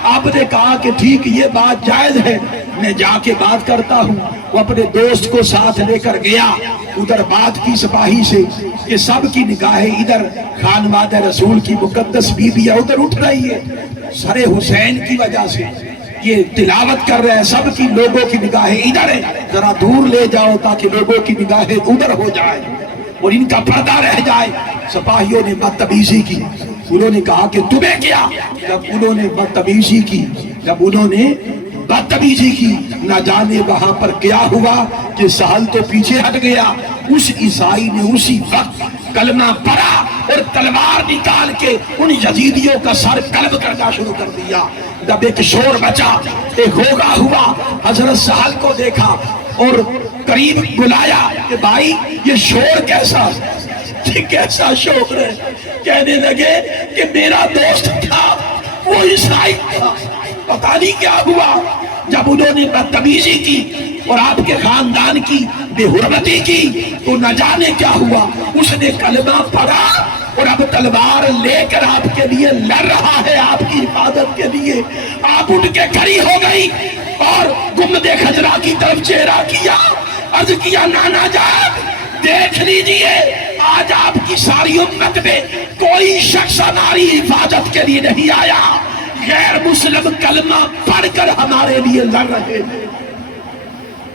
آپ نے کہا کہ ٹھیک یہ بات جائز ہے، میں جا کے بات کرتا ہوں۔ وہ اپنے دوست کو ساتھ لے کر گیا، ادھر بات کی سپاہی سے کہ سب کی نگاہیں ادھر خانواد رسول کی مقدس بیوی ادھر اٹھ رہی ہے، سر حسین کی وجہ سے یہ تلاوت کر رہے ہیں، سب کی لوگوں کی نگاہیں ادھر ہیں، ذرا دور لے جاؤ تاکہ لوگوں کی نگاہیں ادھر ہو جائے اور ان کا پردہ رہ جائے۔ سپاہیوں نے بدتمیزی کی، انہوں نے کہا کہ تمہیں کیا؟ جب انہوں نے بدتمیزی کی، جب انہوں نے بدتمیزی کی، نہ جانے وہاں پر کیا ہوا کہ سہل تو پیچھے ہٹ گیا، اس عیسائی نے اسی وقت کلمہ پڑھا اور تلوار نکال کے ان یزیدیوں کا سر قلب کرنا شروع کر دیا۔ جب ایک شور بچا، ایک ہوگا ہوا، حضرت سہل کو دیکھا اور قریب بلایا کہ بھائی یہ شور کیسا شور ہے؟ کہنے لگے کہ میرا دوست تھا وہ عیسائی تھا، پتہ نہیں کیا ہوا۔ جب انہوں نے بدتمیزی کی اور آپ کے خاندان کی بے حرمتی کی تو نہ جانے کیا ہوا، اس نے کلمہ پڑھا اور اب تلوار لے کر آپ کے لیے لڑ رہا ہے، آپ کی حفاظت کے لیے۔ آپ اٹھ کے کھڑی ہو گئی اور گنبد خضرا کی طرف چہرہ کیا، عرض کیا نانا جان دیکھ لیجئے، آج آپ کی ساری امت میں کوئی شخص ہماری حفاظت کے لیے نہیں آیا، غیر مسلم کلمہ پڑھ کر ہمارے لیے لڑ رہے ہیں۔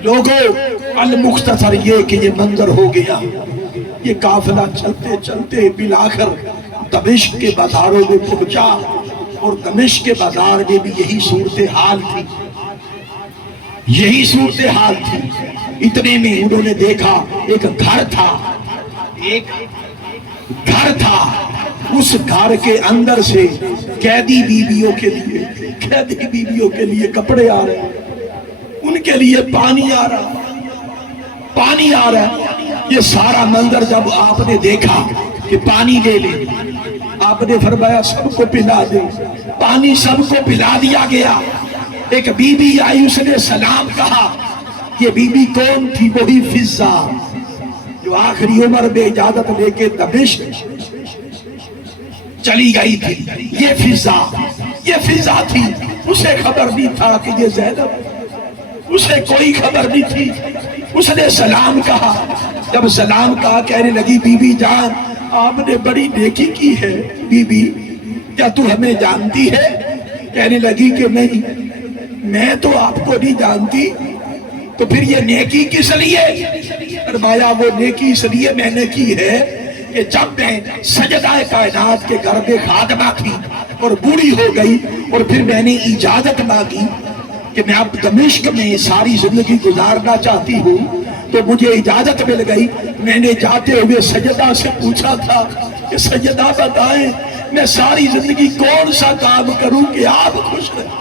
لوگوں المختصر یہ کہ یہ منظر ہو گیا، یہ قافلہ چلتے چلتے بالآخر دمشق کے بازاروں میں پہنچا اور دمشق کے بازار میں بھی یہی صورتحال تھی، یہی صورتحال تھی۔ اتنے میں انہوں نے دیکھا ایک گھر تھا، ایک گھر تھا، اس گھر کے اندر سے قیدی بیویوں کے لیے کپڑے آ رہے ہیں، ان کے لیے پانی آ رہا ہے۔ یہ سارا منظر جب آپ نے دیکھا کہ پانی لے لے، آپ نے فرمایا سب کو پلا دے، پانی سب کو پلا دیا گیا۔ ایک بی بی آئی، اس نے سلام کہا۔ یہ بی بی کون تھی؟ وہی فضہ جو آخری عمر میں اجازت لے کے دمشق چلی گئی تھی۔ یہ فضہ تھی، اسے خبر نہیں تھا کہ یہ زینب، اسے کوئی خبر نہیں تھی۔ اس نے سلام کہا، جب سلام کہا کہنے لگی بی بی جان آپ نے بڑی نیکی کی ہے، بی بی کیا تو ہمیں جانتی ہے؟ کہنے لگی کہ نہیں۔ میں تو آپ کو نہیں جانتی، تو پھر یہ نیکی کس لیے؟ فرمایا وہ نیکی اس لیے میں نے کی ہے کہ جب میں سجدہ کائنات کے گھر میں خادمہ تھی اور بوڑھی ہو گئی، اور پھر میں نے اجازت مانگی کہ میں اب دمشق میں ساری زندگی گزارنا چاہتی ہوں، تو مجھے اجازت مل گئی۔ میں نے جاتے ہوئے سجدہ سے پوچھا تھا کہ سجدہ بتائیں میں ساری زندگی کون سا کام کروں کہ آپ خوش رہیں،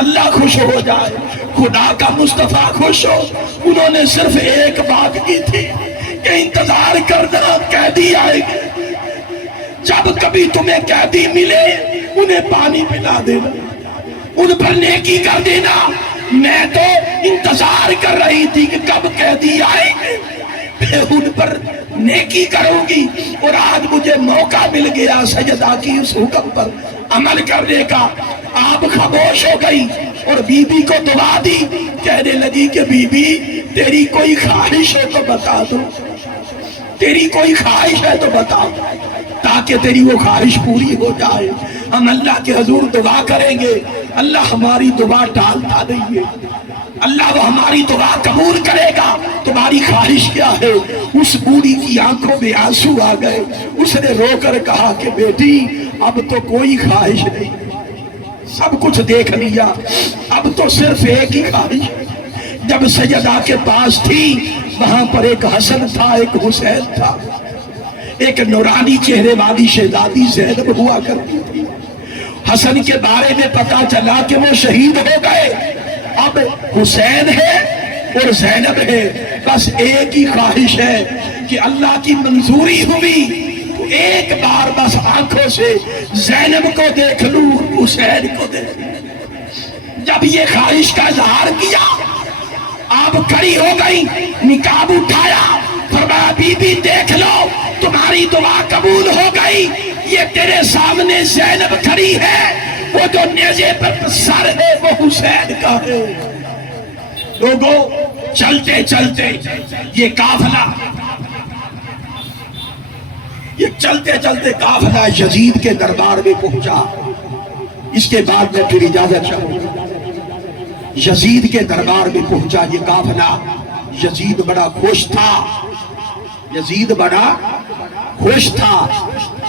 اللہ خوش ہو جائے، خدا کا مصطفیٰ خوش ہو۔ انہوں نے صرف ایک بات کی تھی کہ انتظار کرنا، قیدی آئے گے، جب کبھی تمہیں قیدی ملے انہیں پانی پلا دینا، ان پر نیکی کر دینا۔ میں تو انتظار کر رہی تھی کہ کب قیدی آئیں گے، میں ان پر نیکی کروں گی، اور آج مجھے موقع مل گیا سجدہ کی اس حکم پر عمل کرنے کا۔ آپ خاموش ہو گئی اور بی بی کو دعا دی، کہنے لگی کہ بی بی تیری کوئی خواہش ہے تو بتا دو، تیری کوئی خواہش ہے تو بتا دو تاکہ تیری وہ خواہش پوری ہو جائے۔ ہم اللہ کے حضور دعا کریں گے، اللہ ہماری دعا ٹالتا نہیں ہے، اللہ وہ ہماری دعا قبول کرے گا۔ تمہاری خواہش کیا ہے؟ اس بوڑھی کی آنکھوں میں آنسو آ گئے، اس نے رو کر کہا کہ بیٹی اب تو کوئی خواہش نہیں، سب کچھ دیکھ لیا، اب تو صرف ایک ہی خواہش۔ جب سجدہ کے پاس تھی وہاں پر ایک حسن تھا، ایک حسین تھا، ایک نورانی چہرے والی شہزادی زینب ہوا کرتی تھی۔ حسن کے بارے میں پتا چلا کہ وہ شہید ہو گئے، اب حسین ہے اور زینب ہے، بس ایک ہی خواہش ہے کہ اللہ کی منظوری ہوئی تو ایک بار بس آنکھوں سے زینب کو دیکھ لوں، حسین کو دیکھ لوں۔ جب یہ خواہش کا اظہار کیا آپ کھڑی ہو گئی، نقاب اٹھایا، فرمایا بی بی دیکھ لو تمہاری دعا قبول ہو گئی، یہ تیرے سامنے زینب کھڑی ہے، وہ جو نیزے پر سر ہے وہ حسین کا ہے۔ لوگوں چلتے چلتے یہ قافلہ، یہ چلتے چلتے قافلہ یزید کے دربار میں پہنچا۔ اس کے بعد میں پھر اجازت چاہوں، یزید کے دربار میں پہنچا یہ قافلہ۔ یزید بڑا خوش تھا، یزید بڑا خوش تھا،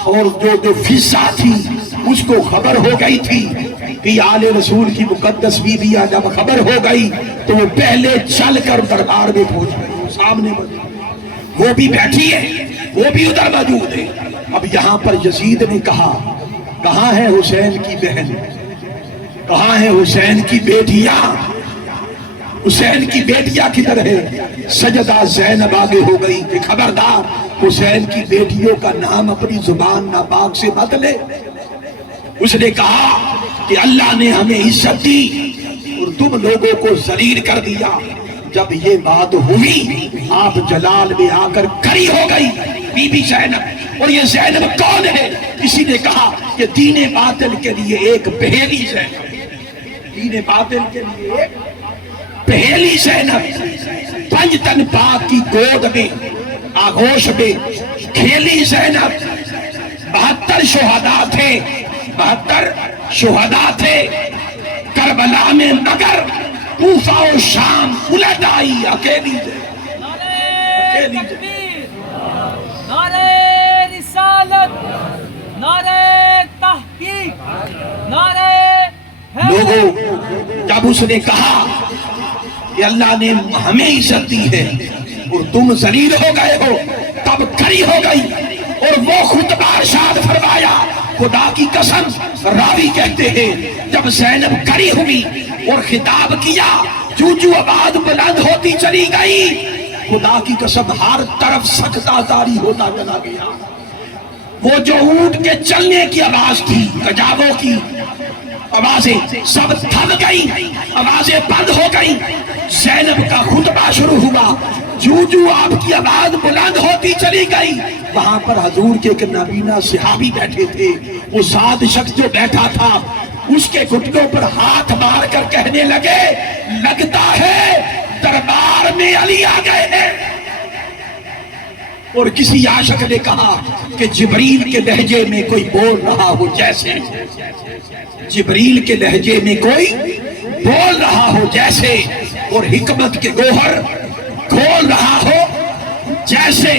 اور جو فضا تھی اس کو خبر ہو گئی تھی کہ آل رسول کی مقدس بیویاں جب خبر ہو گئی تو وہ پہلے چل کر دربار میں پہنچ گئی، سامنے موجود، وہ بھی بیٹھی ہے، وہ بھی ادھر موجود ہے۔ اب یہاں پر یزید نے کہا کہاں ہے حسین کی بہن، کہاں ہے حسین کی بیٹیاں، حسین کی بیٹیاں کدھر ہے؟ سجدہ زینب آگے ہو گئی کہ خبردار حسین کی بیٹیوں کا نام اپنی زبان ناپاک سے مت لے۔ اس نے کہا کہ اللہ نے ہمیں عزت دی اور تم لوگوں کو ذلیل کر دیا۔ جب یہ بات ہوئی آپ جلال میں آ کر کھڑی ہو گئی بی بی زینب، اور یہ زینب کون ہے؟ کسی نے کہا کہ دین باطل کے لیے ایک پہیلی زینب، دین باطل کے لیے ایک پہیلی زینب، پنج تن پاک کی گود میں آغوش میں کھیلی زینب۔ 72 شہداء تھے، 72 شہداء تھے کربلا میں، مگر کوفہ و شام الٹ آئی اکیلی زینب۔ نعرہ تکبیر، نعرہ رسالت، نعرہ تحقیق، نعرہ لوگوں جب اس نے کہا کہ اللہ نے ہمیں عزت دی ہے اور تم ذلیل ہو گئے ہو، تب کھڑی ہو گئی اور وہ خطبہ ارشاد فرمایا، خدا کی قسم راوی کہتے ہیں جب زینب کھڑی ہوئی اور خطاب کیا، جو آواز بلند ہوتی چلی گئی، خدا کی قسم ہر طرف سجدہ جاری ہوتا چلا گیا۔ وہ جو اونٹ کے چلنے کی آواز تھی، کجاووں کی آوازیں سب تھم گئی، آوازیں بند ہو گئی، زینب کا خطبہ شروع ہوا۔ جو آپ کی آواز بلند ہوتی چلی گئی، وہاں پر حضور کے ایک نابینا صحابی بیٹھے تھے، وہ سات شخص جو بیٹھا تھا اس کے گھٹنوں پر ہاتھ مار کر کہنے لگے، لگتا ہے دربار میں علی آ گئے ہیں۔ اور کسی عاشق نے کہا کہ جبریل کے لہجے میں کوئی بول رہا ہو، جیسے جبریل کے لہجے میں کوئی بول رہا ہو جیسے، اور حکمت کے گوہر کھول رہا ہو جیسے۔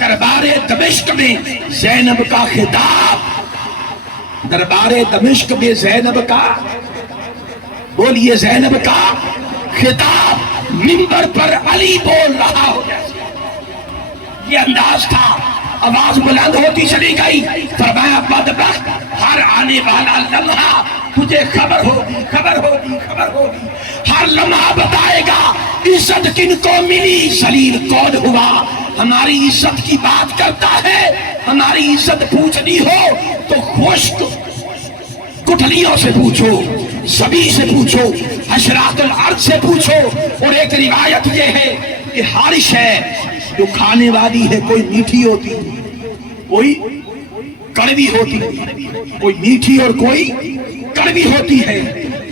دربار دمشق میں زینب کا خطاب، دربار دمشق میں زینب کا، بولیے زینب کا خطاب، منبر پر علی بول رہا ہو جیسے۔ یہ انداز تھا، آواز بلند ہوتی چلی گئی، فرمایا بدبخت، ہر آنے والا لمحہ تجھے خبر ہوگی، خبر ہوگی، خبر ہوگی، ہر لمحہ بتائے گا عزت کن کو ملی، ذلیل کون ہوا۔ ہماری عزت کی بات کرتا ہے، ہماری عزت پوچھنی ہو تو خشک کٹھلیوں سے پوچھو، سبھی سے پوچھو، حشرات الارض سے پوچھو۔ اور ایک روایت یہ ہے کہ ہر شے جو کھانے والی ہے، کوئی میٹھی ہوتی، کوئی کڑوی ہوتی، کوئی میٹھی اور کوئی کڑوی ہوتی ہے۔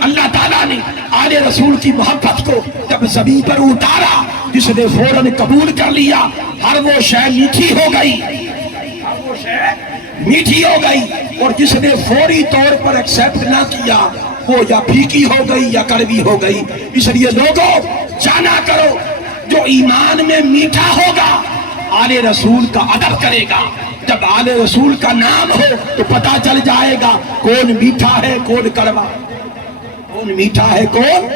اللہ تعالیٰ نے آل رسول کی محبت کو جب زمین پر اتارا، جس نے فوراً قبول کر لیا، ہر وہ شے میٹھی ہو گئی، ہر وہ شے میٹھی ہو گئی، اور جس نے فوری طور پر ایکسیپٹ نہ کیا، وہ یا پھیکی ہو گئی یا کڑوی ہو گئی۔ اس لیے لوگوں جانا کرو، جو ایمان میں میٹھا ہوگا آل رسول کا ادب کرے گا۔ جب آل رسول کا نام ہو تو پتہ چل جائے گا کون میٹھا ہے کون کڑوا، کون میٹھا ہے کون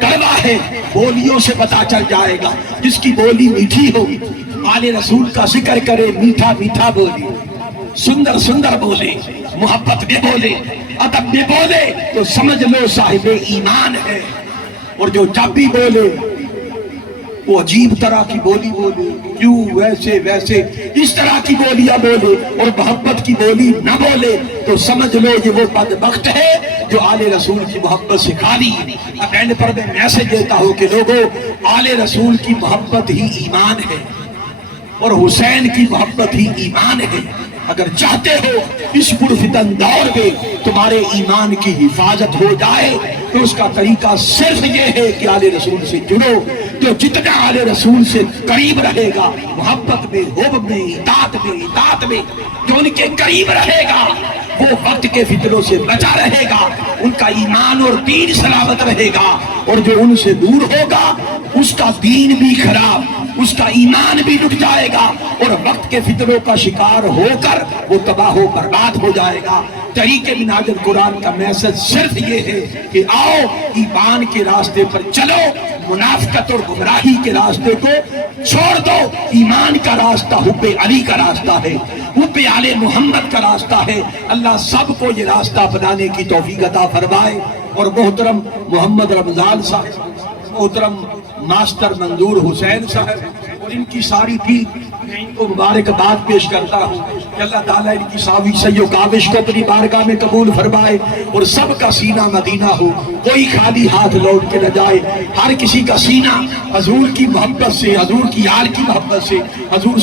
کڑوا ہے، بولیوں سے پتہ چل جائے گا۔ جس کی بولی میٹھی ہو، آل رسول کا ذکر کرے، میٹھا میٹھا بولے، سندر سندر بولے، محبت میں بولے، ادب میں بولے، تو سمجھ لو صاحب ایمان ہے۔ اور جو جب بھی بولے وہ عجیب طرح کی بولی بولے، کیوں ویسے ویسے اس طرح کی بولیاں بولے اور محبت کی بولی نہ بولے، تو سمجھ لو یہ وہ بدبخت ہے جو آل رسول کی محبت سے خالی ہے۔ اب اینڈ پر میں میسج دیتا ہوں کہ لوگوں، آل رسول کی محبت ہی ایمان ہے، اور حسین کی محبت ہی ایمان ہے۔ اگر چاہتے ہو اس پرفتن دور میں تمہارے ایمان کی حفاظت ہو جائے تو اس کا طریقہ صرف یہ ہے کہ آل رسول سے جڑو۔ جو جتنا آل رسول سے قریب رہے گا، محبت میں، حب میں، اطاعت میں، جو ان کے قریب رہے گا وہ وقت کے فتنوں سے بچا رہے گا، ان کا ایمان اور دین سلامت رہے گا۔ اور جو ان سے دور ہوگا اس کا دین بھی خراب، اس کا ایمان بھی لٹ جائے گا، اور وقت کے فتنوں کا شکار ہو کر وہ تباہ و برباد ہو جائے گا۔ طریقے منہاج القرآن کا میسج صرف یہ ہے کہ آؤ ایمان کے راستے پر چلو، منافقت اور گمراہی کے راستے کو چھوڑ دو۔ ایمان کا راستہ حب علی کا راستہ ہے، حب آل محمد کا راستہ ہے۔ اللہ سب کو یہ راستہ اپنانے کی توفیق عطا فرمائے۔ اور محترم محمد رمضان صاحب، محترم ماسٹر منظور حسین صاحب اور ان کی ساری ٹیم، میں ان کو مبارکباد پیش کرتا ہوں کہ اللہ تعالیٰ ان کی ساوی سعی و کاوش کو اپنی بارگاہ میں قبول فرمائے، اور سب کا سینہ مدینہ ہو، کوئی خالی ہاتھ لوٹ کے نہ جائے۔ ہر کسی کا سینہ حضور کی محبت سے، حضور کی آل کی محبت سے، حضور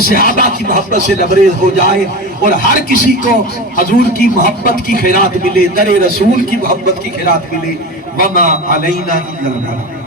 صحابہ کی محبت سے لبریز ہو جائے، اور ہر کسی کو حضور کی محبت کی خیرات ملے، در رسول کی محبت کی خیرات ملے۔ وما علینا الا البلاغ۔